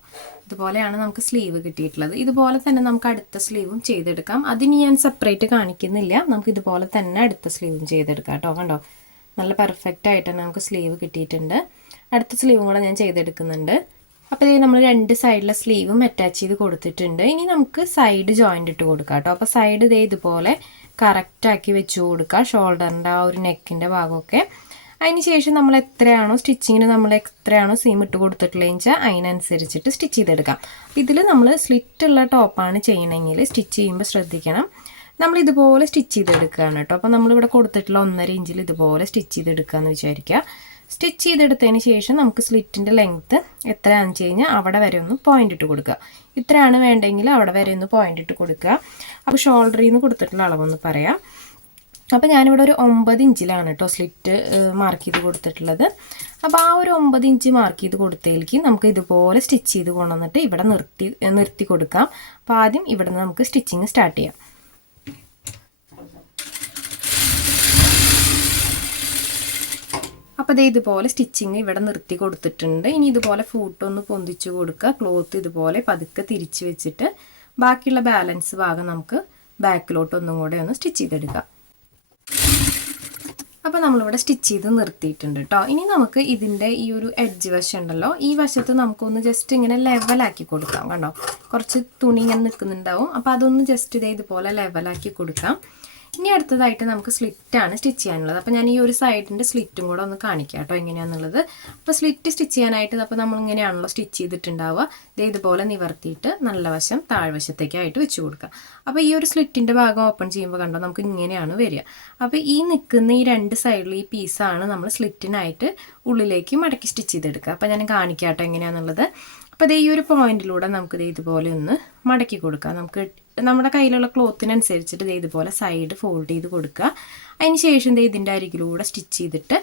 ഇതുപോലെയാണ് നമുക്ക് സ്ലീവ് കിട്ടിയിട്ടുള്ളത്. ഇതുപോലെ തന്നെ നമുക്ക് അടുത്ത സ്ലീവും ചെയ്തെടുക്കാം. അതിന് ഞാൻ സെപ്പറേറ്റ് കാണിക്കുന്നില്ല. നമുക്ക് ഇതുപോലെ തന്നെ അടുത്ത സ്ലീവും ചെയ്തെടുക്കാം കേട്ടോ. കണ്ടോ, നല്ല പെർഫെക്റ്റ് ആയിട്ട് നമുക്ക് സ്ലീവ് കിട്ടിയിട്ടുണ്ട്. അടുത്ത സ്ലീവും കൂടെ ഞാൻ ചെയ്തെടുക്കുന്നുണ്ട്. അപ്പോൾ നമ്മൾ രണ്ട് സൈഡിലെ സ്ലീവും അറ്റാച്ച് ചെയ്ത് കൊടുത്തിട്ടുണ്ട്. ഇനി നമുക്ക് സൈഡ് ജോയിൻ്റ് ഇട്ട് കൊടുക്കാം കേട്ടോ. അപ്പോൾ സൈഡ് ഇതുപോലെ കറക്റ്റാക്കി വെച്ച് കൊടുക്കുക. ഷോൾഡറിൻ്റെ ആ ഒരു നെക്കിൻ്റെ ഭാഗമൊക്കെ. അതിന് ശേഷം നമ്മൾ എത്രയാണോ സ്റ്റിച്ചിങ്ങിന് നമ്മൾ എത്രയാണോ സീം ഇട്ട് കൊടുത്തിട്ടുള്ളതെന്ന് വെച്ചാൽ അതിനനുസരിച്ചിട്ട് സ്റ്റിച്ച് ചെയ്തെടുക്കാം. ഇതിൽ നമ്മൾ സ്ലിറ്റുള്ള ടോപ്പാണ് ചെയ്യണമെങ്കിൽ സ്റ്റിച്ച് ചെയ്യുമ്പോൾ ശ്രദ്ധിക്കണം. നമ്മൾ ഇതുപോലെ സ്റ്റിച്ച് ചെയ്തെടുക്കുകയാണ് കേട്ടോ. അപ്പോൾ നമ്മളിവിടെ കൊടുത്തിട്ടുള്ള 1.5 ഇഞ്ചിൽ ഇതുപോലെ സ്റ്റിച്ച് ചെയ്തെടുക്കുകയെന്ന് വിചാരിക്കുക. സ്റ്റിച്ച് ചെയ്തെടുത്തതിന് ശേഷം നമുക്ക് സ്ലിറ്റിൻ്റെ ലെങ്ത്ത് എത്രയാണെന്ന് വെച്ച് കഴിഞ്ഞാൽ അവിടെ വരെ ഒന്ന് പോയിൻ്റ് ഇട്ട് കൊടുക്കുക. ഇത്രയാണ് വേണ്ടെങ്കിൽ അവിടെ വരെ ഒന്ന് പോയിൻ്റ് ഇട്ട് കൊടുക്കുക. അപ്പോൾ ഷോൾഡറിൽ നിന്ന് കൊടുത്തിട്ടുള്ള അളവൊന്ന് പറയാം. അപ്പോൾ ഞാനിവിടെ ഒരു 9 ഇഞ്ചിലാണ് കേട്ടോ സ്ലിറ്റ് മാർക്ക് ചെയ്ത് കൊടുത്തിട്ടുള്ളത്. അപ്പോൾ ആ ഒരു 9 ഇഞ്ച് മാർക്ക് ചെയ്ത് കൊടുത്തതിലേക്ക് നമുക്ക് ഇതുപോലെ സ്റ്റിച്ച് ചെയ്ത് കൊണ്ടുവന്നിട്ട് ഇവിടെ നിർത്തി കൊടുക്കാം. അപ്പോൾ ആദ്യം ഇവിടെ നിന്ന് നമുക്ക് സ്റ്റിച്ചിങ് സ്റ്റാർട്ട് ചെയ്യാം. അപ്പോൾ ഇതുപോലെ സ്റ്റിച്ചിങ് ഇവിടെ നിർത്തി കൊടുത്തിട്ടുണ്ട്. ഇനി ഇതുപോലെ ഫൂട്ടൊന്ന് പൊന്തിച്ച് കൊടുക്കുക. ക്ലോത്ത് ഇതുപോലെ പതുക്കെ തിരിച്ച് വെച്ചിട്ട് ബാക്കിയുള്ള ബാലൻസ് ഭാഗം നമുക്ക് ബാക്കിലോട്ടൊന്നും കൂടെ ഒന്ന് സ്റ്റിച്ച് ചെയ്തെടുക്കാം. അപ്പോൾ നമ്മളിവിടെ സ്റ്റിച്ച് ചെയ്ത് നിർത്തിയിട്ടുണ്ട് കേട്ടോ. ഇനി നമുക്ക് ഇതിൻ്റെ ഈ ഒരു എഡ്ജ് വശം ഉണ്ടല്ലോ, ഈ വശത്ത് നമുക്കൊന്ന് ജസ്റ്റ് ഇങ്ങനെ ലെവലാക്കി കൊടുക്കാം. കണ്ടോ, കുറച്ച് തുണി ഇങ്ങനെ നിൽക്കുന്നുണ്ടാവും. അപ്പോൾ അതൊന്ന് ജസ്റ്റ് ഇതുപോലെ ലെവലാക്കി കൊടുക്കാം. ഇനി അടുത്തതായിട്ട് നമുക്ക് സ്ലിറ്റാണ് സ്റ്റിച്ച് ചെയ്യാനുള്ളത്. അപ്പോൾ ഞാൻ ഈ ഒരു സൈഡിൻ്റെ സ്ലിറ്റും കൂടെ ഒന്ന് കാണിക്കാം കേട്ടോ എങ്ങനെയാണെന്നുള്ളത്. അപ്പോൾ സ്ലിറ്റ് സ്റ്റിച്ച് ചെയ്യാനായിട്ട് അപ്പോൾ നമ്മളിങ്ങനെയാണല്ലോ സ്റ്റിച്ച് ചെയ്തിട്ടുണ്ടാവുക. ഇതുപോലെ നിവർത്തിയിട്ട് നല്ല വശം താഴ്വശത്തേക്കായിട്ട് വെച്ച് കൊടുക്കുക. അപ്പോൾ ഈ ഒരു സ്ലിറ്റിൻ്റെ ഭാഗം ഓപ്പൺ ചെയ്യുമ്പോൾ കണ്ടോ നമുക്ക് ഇങ്ങനെയാണ് വരിക. അപ്പോൾ ഈ നിൽക്കുന്ന ഈ രണ്ട് സൈഡിൽ ഈ പീസാണ് നമ്മൾ സ്ലിറ്റിനായിട്ട് ഉള്ളിലേക്ക് മടക്കി സ്റ്റിച്ച് ചെയ്തെടുക്കുക. അപ്പോൾ ഞാൻ കാണിക്കാം കേട്ടോ എങ്ങനെയാണെന്നുള്ളത്. അപ്പോൾ ഈ ഒരു പോയിന്റിലൂടെ നമുക്ക് ഇതുപോലെ ഒന്ന് മടക്കി കൊടുക്കാം. നമുക്ക് നമ്മുടെ കയ്യിലുള്ള ക്ലോത്തിനനുസരിച്ചിട്ട് ഇതുപോലെ സൈഡ് ഫോൾഡ് ചെയ്ത് കൊടുക്കുക. അതിന് ശേഷം ഇതിൻ്റെ അരികിലൂടെ സ്റ്റിച്ച് ചെയ്തിട്ട്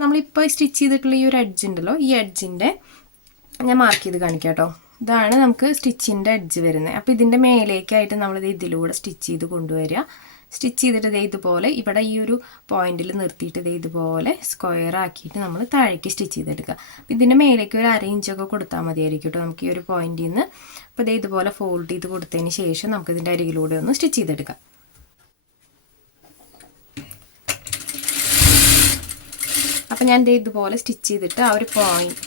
നമ്മളിപ്പോൾ സ്റ്റിച്ച് ചെയ്തിട്ടുള്ള ഈ ഒരു എഡ്ജ് ഉണ്ടല്ലോ, ഈ എഡ്ജിൻ്റെ ഞാൻ മാർക്ക് ചെയ്ത് കാണിക്കാം കേട്ടോ. ഇതാണ് നമുക്ക് സ്റ്റിച്ചിൻ്റെ എഡ്ജ് വരുന്നത്. അപ്പോൾ ഇതിൻ്റെ മേലേക്കായിട്ട് നമ്മളിത് ഇതിലൂടെ സ്റ്റിച്ച് ചെയ്ത് കൊണ്ടുവരിക. സ്റ്റിച്ച് ചെയ്തിട്ട് ഇതുപോലെ ഇവിടെ ഈ ഒരു പോയിന്റിൽ നിർത്തിയിട്ട് ഇതുപോലെ സ്ക്വയർ ആക്കിയിട്ട് നമ്മൾ താഴേക്ക് സ്റ്റിച്ച് ചെയ്തെടുക്കുക. അപ്പോൾ ഇതിൻ്റെ മേലേക്ക് ഒരു 1/2 ഇഞ്ചൊക്കെ കൊടുത്താൽ മതിയായിരിക്കും കേട്ടോ നമുക്ക് ഈ ഒരു പോയിന്റിൽ നിന്ന്. അപ്പോൾ ഇതുപോലെ ഫോൾഡ് ചെയ്ത് കൊടുത്തതിന് ശേഷം നമുക്ക് ഇതിൻ്റെ അരികിലൂടെ ഒന്ന് സ്റ്റിച്ച് ചെയ്തെടുക്കാം. അപ്പോൾ ഞാൻ ഇതുപോലെ സ്റ്റിച്ച് ചെയ്തിട്ട് ആ ഒരു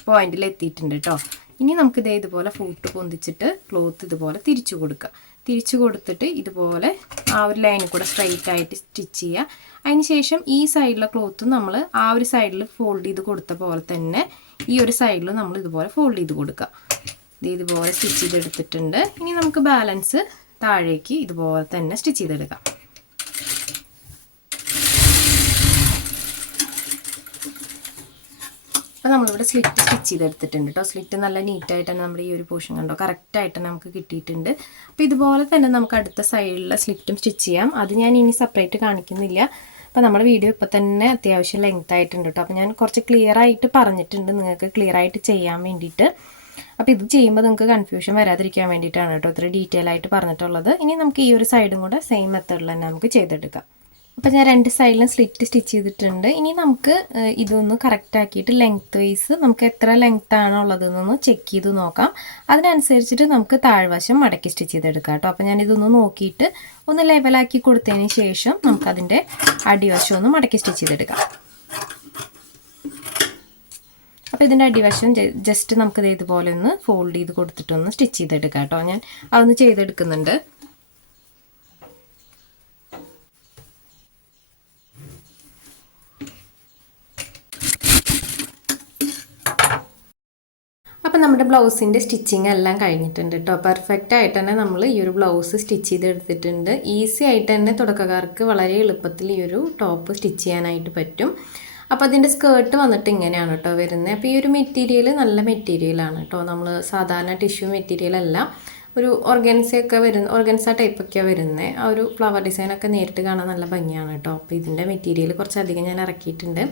പോയിന്റിൽ എത്തിയിട്ടുണ്ട് കേട്ടോ. ഇനി നമുക്ക് ഇതുപോലെ ഫൂട്ട് പൊന്തിച്ചിട്ട് ക്ലോത്ത് ഇതുപോലെ തിരിച്ചു കൊടുക്കുക. തിരിച്ചു കൊടുത്തിട്ട് ഇതുപോലെ ആ ഒരു ലൈനിൽ കൂടെ സ്ട്രൈറ്റ് ആയിട്ട് സ്റ്റിച്ച് ചെയ്യുക. അതിന് ശേഷം ഈ സൈഡിലെ ക്ലോത്ത് നമ്മൾ ആ ഒരു സൈഡിൽ ഫോൾഡ് ചെയ്ത് കൊടുത്ത പോലെ തന്നെ ഈ ഒരു സൈഡിൽ നമ്മൾ ഇതുപോലെ ഫോൾഡ് ചെയ്ത് കൊടുക്കുക. ഇതുപോലെ സ്റ്റിച്ച് ചെയ്തെടുത്തിട്ടുണ്ട്. ഇനി നമുക്ക് ബാലൻസ് താഴേക്ക് ഇതുപോലെ തന്നെ സ്റ്റിച്ച് ചെയ്തെടുക്കാം. അപ്പോൾ നമ്മളിവിടെ സ്ലിറ്റ് സ്റ്റിച്ച് ചെയ്തെടുത്തിട്ടുണ്ട് കേട്ടോ. സ്ലിറ്റ് നല്ല നീറ്റായിട്ട് തന്നെ നമ്മുടെ ഈ ഒരു പോർഷൻ കണ്ടോ കറക്റ്റായിട്ട് നമുക്ക് കിട്ടിയിട്ടുണ്ട്. അപ്പോൾ ഇതുപോലെ തന്നെ നമുക്ക് അടുത്ത സൈഡിലുള്ള സ്ലിറ്റും സ്റ്റിച്ച് ചെയ്യാം. അത് ഞാൻ ഇനി സെപ്പറേറ്റ് കാണിക്കുന്നില്ല. അപ്പോൾ നമ്മുടെ വീഡിയോ ഇപ്പോൾ തന്നെ അത്യാവശ്യം ലെങ്ത് ആയിട്ടുണ്ട് കേട്ടോ. അപ്പോൾ ഞാൻ കുറച്ച് ക്ലിയർ ആയിട്ട് പറഞ്ഞിട്ടുണ്ട് നിങ്ങൾക്ക് ക്ലിയർ ആയിട്ട് ചെയ്യാൻ വേണ്ടിയിട്ട്. അപ്പോൾ ഇത് ചെയ്യുമ്പോൾ നിങ്ങൾക്ക് കൺഫ്യൂഷൻ വരാതിരിക്കാൻ വേണ്ടിയിട്ടാണ് കേട്ടോ ഇത്ര ഡീറ്റെയിൽ ആയിട്ട് പറഞ്ഞിട്ടുള്ളത്. ഇനി നമുക്ക് ഈ ഒരു സൈഡും കൂടെ സെയിം മെത്തേഡിൽ തന്നെ നമുക്ക് ചെയ്തെടുക്കാം. അപ്പോൾ ഞാൻ 2 സൈഡിലും സ്ലിറ്റ് സ്റ്റിച്ച് ചെയ്തിട്ടുണ്ട്. ഇനി നമുക്ക് ഇതൊന്ന് കറക്റ്റ് ആക്കിയിട്ട് ലെങ്ത് വൈസ് നമുക്ക് എത്ര ലെങ്ത് ആണോ ഉള്ളതെന്നൊന്ന് ചെക്ക് ചെയ്ത് നോക്കാം. അതിനനുസരിച്ചിട്ട് നമുക്ക് താഴ്വശം മടക്കി സ്റ്റിച്ച് ചെയ്തെടുക്കാം കേട്ടോ. അപ്പോൾ ഞാനിതൊന്ന് നോക്കിയിട്ട് ഒന്ന് ലെവലാക്കി കൊടുത്തതിന് ശേഷം നമുക്കതിൻ്റെ അടിവശം ഒന്ന് മടക്കി സ്റ്റിച്ച് ചെയ്തെടുക്കാം. അപ്പോൾ ഇതിൻ്റെ അടിവശം ജസ്റ്റ് നമുക്കിത് ഇതുപോലെ ഒന്ന് ഫോൾഡ് ചെയ്ത് കൊടുത്തിട്ടൊന്ന് സ്റ്റിച്ച് ചെയ്തെടുക്കാം കേട്ടോ. ഞാൻ അതൊന്ന് ചെയ്തെടുക്കുന്നുണ്ട്. അപ്പോൾ നമ്മുടെ ബ്ലൗസിൻ്റെ സ്റ്റിച്ചിങ് എല്ലാം കഴിഞ്ഞിട്ടുണ്ട് കേട്ടോ. പെർഫെക്റ്റ് ആയിട്ട് തന്നെ നമ്മൾ ഈ ഒരു ബ്ലൗസ് സ്റ്റിച്ച് ചെയ്തെടുത്തിട്ടുണ്ട്. ഈസി ആയിട്ട് തന്നെ തുടക്കക്കാർക്ക് വളരെ എളുപ്പത്തിൽ ഈ ഒരു ടോപ്പ് സ്റ്റിച്ച് ചെയ്യാനായിട്ട് പറ്റും. അപ്പോൾ അതിൻ്റെ സ്കേർട്ട് വന്നിട്ട് ഇങ്ങനെയാണ് കേട്ടോ വരുന്നത്. അപ്പോൾ ഈ ഒരു മെറ്റീരിയൽ നല്ല മെറ്റീരിയലാണ് കേട്ടോ. നമ്മൾ സാധാരണ ടിഷ്യൂ മെറ്റീരിയൽ അല്ല, ഒരു ഓർഗൻസ ടൈപ്പൊക്കെയാണ് വരുന്നത്. ആ ഒരു ഫ്ലവർ ഡിസൈനൊക്കെ നേരിട്ട് കാണാൻ നല്ല ഭംഗിയാണ് കേട്ടോ. അപ്പോൾ ഇതിൻ്റെ മെറ്റീരിയൽ കുറച്ചധികം ഞാൻ ഇറക്കിയിട്ടുണ്ട്.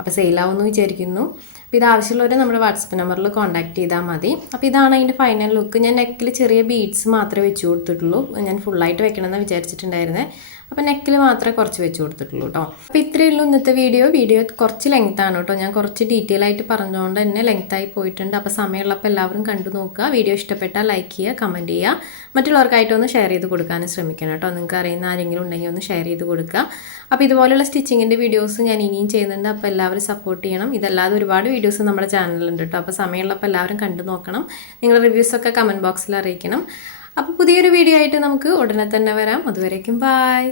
അപ്പോൾ സെയിലാവുമെന്ന് വിചാരിക്കുന്നു. അപ്പോൾ ഇത് ആവശ്യമുള്ളവർ നമ്മുടെ വാട്സപ്പ് നമ്പറിൽ കോൺടാക്ട് ചെയ്താൽ മതി. അപ്പോൾ ഇതാണ് അതിൻ്റെ ഫൈനൽ ലുക്ക്. ഞാൻ നെക്കിൽ ചെറിയ ബീഡ്സ് മാത്രമേ വെച്ച് കൊടുത്തിട്ടുള്ളൂ. ഞാൻ ഫുള്ളായിട്ട് വെക്കണമെന്ന് വിചാരിച്ചിട്ടുണ്ടായിരുന്നേ. അപ്പോൾ നെക്കിൽ മാത്രമേ കുറച്ച് വെച്ച് കൊടുത്തിട്ടുള്ളൂ കേട്ടോ. അപ്പോൾ ഇത്രയേ ഉള്ളൂ ഇന്നത്തെ വീഡിയോ കുറച്ച് ലെങ്ത്താണ് കേട്ടോ. ഞാൻ കുറച്ച് ഡീറ്റെയിൽ ആയിട്ട് പറഞ്ഞുകൊണ്ട് തന്നെ ലെങ്ത്തായി പോയിട്ടുണ്ട്. അപ്പോൾ സമയമുള്ളപ്പോൾ എല്ലാവരും കണ്ടു നോക്കുക. വീഡിയോ ഇഷ്ടപ്പെട്ടാൽ ലൈക്ക് ചെയ്യുക, കമൻറ്റ് ചെയ്യുക. മറ്റുള്ളവർക്കായിട്ടൊന്ന് ഷെയർ ചെയ്ത് കൊടുക്കാനും ശ്രമിക്കണം കേട്ടോ. നിങ്ങൾക്ക് അറിയുന്ന ആരെങ്കിലും ഉണ്ടെങ്കിൽ ഒന്ന് ഷെയർ ചെയ്ത് കൊടുക്കുക. അപ്പോൾ ഇതുപോലെയുള്ള സ്റ്റിച്ചിങ്ങിൻ്റെ വീഡിയോസ് ഞാൻ ഇനിയും ചെയ്യുന്നുണ്ട്. അപ്പോൾ എല്ലാവരും സപ്പോർട്ട് ചെയ്യണം. ഇതല്ലാതെ ഒരുപാട് വീഡിയോസ് നമ്മുടെ ചാനലിലുണ്ട് കേട്ടോ. അപ്പോൾ സമയമുള്ളപ്പോൾ എല്ലാവരും കണ്ടു നോക്കണം. നിങ്ങളുടെ റിവ്യൂസൊക്കെ കമൻറ്റ് ബോക്സിൽ അറിയിക്കണം. അപ്പോൾ പുതിയൊരു വീഡിയോ ആയിട്ട് നമുക്ക് ഉടനെ തന്നെ വരാം. അതുവരേക്കും ബൈ.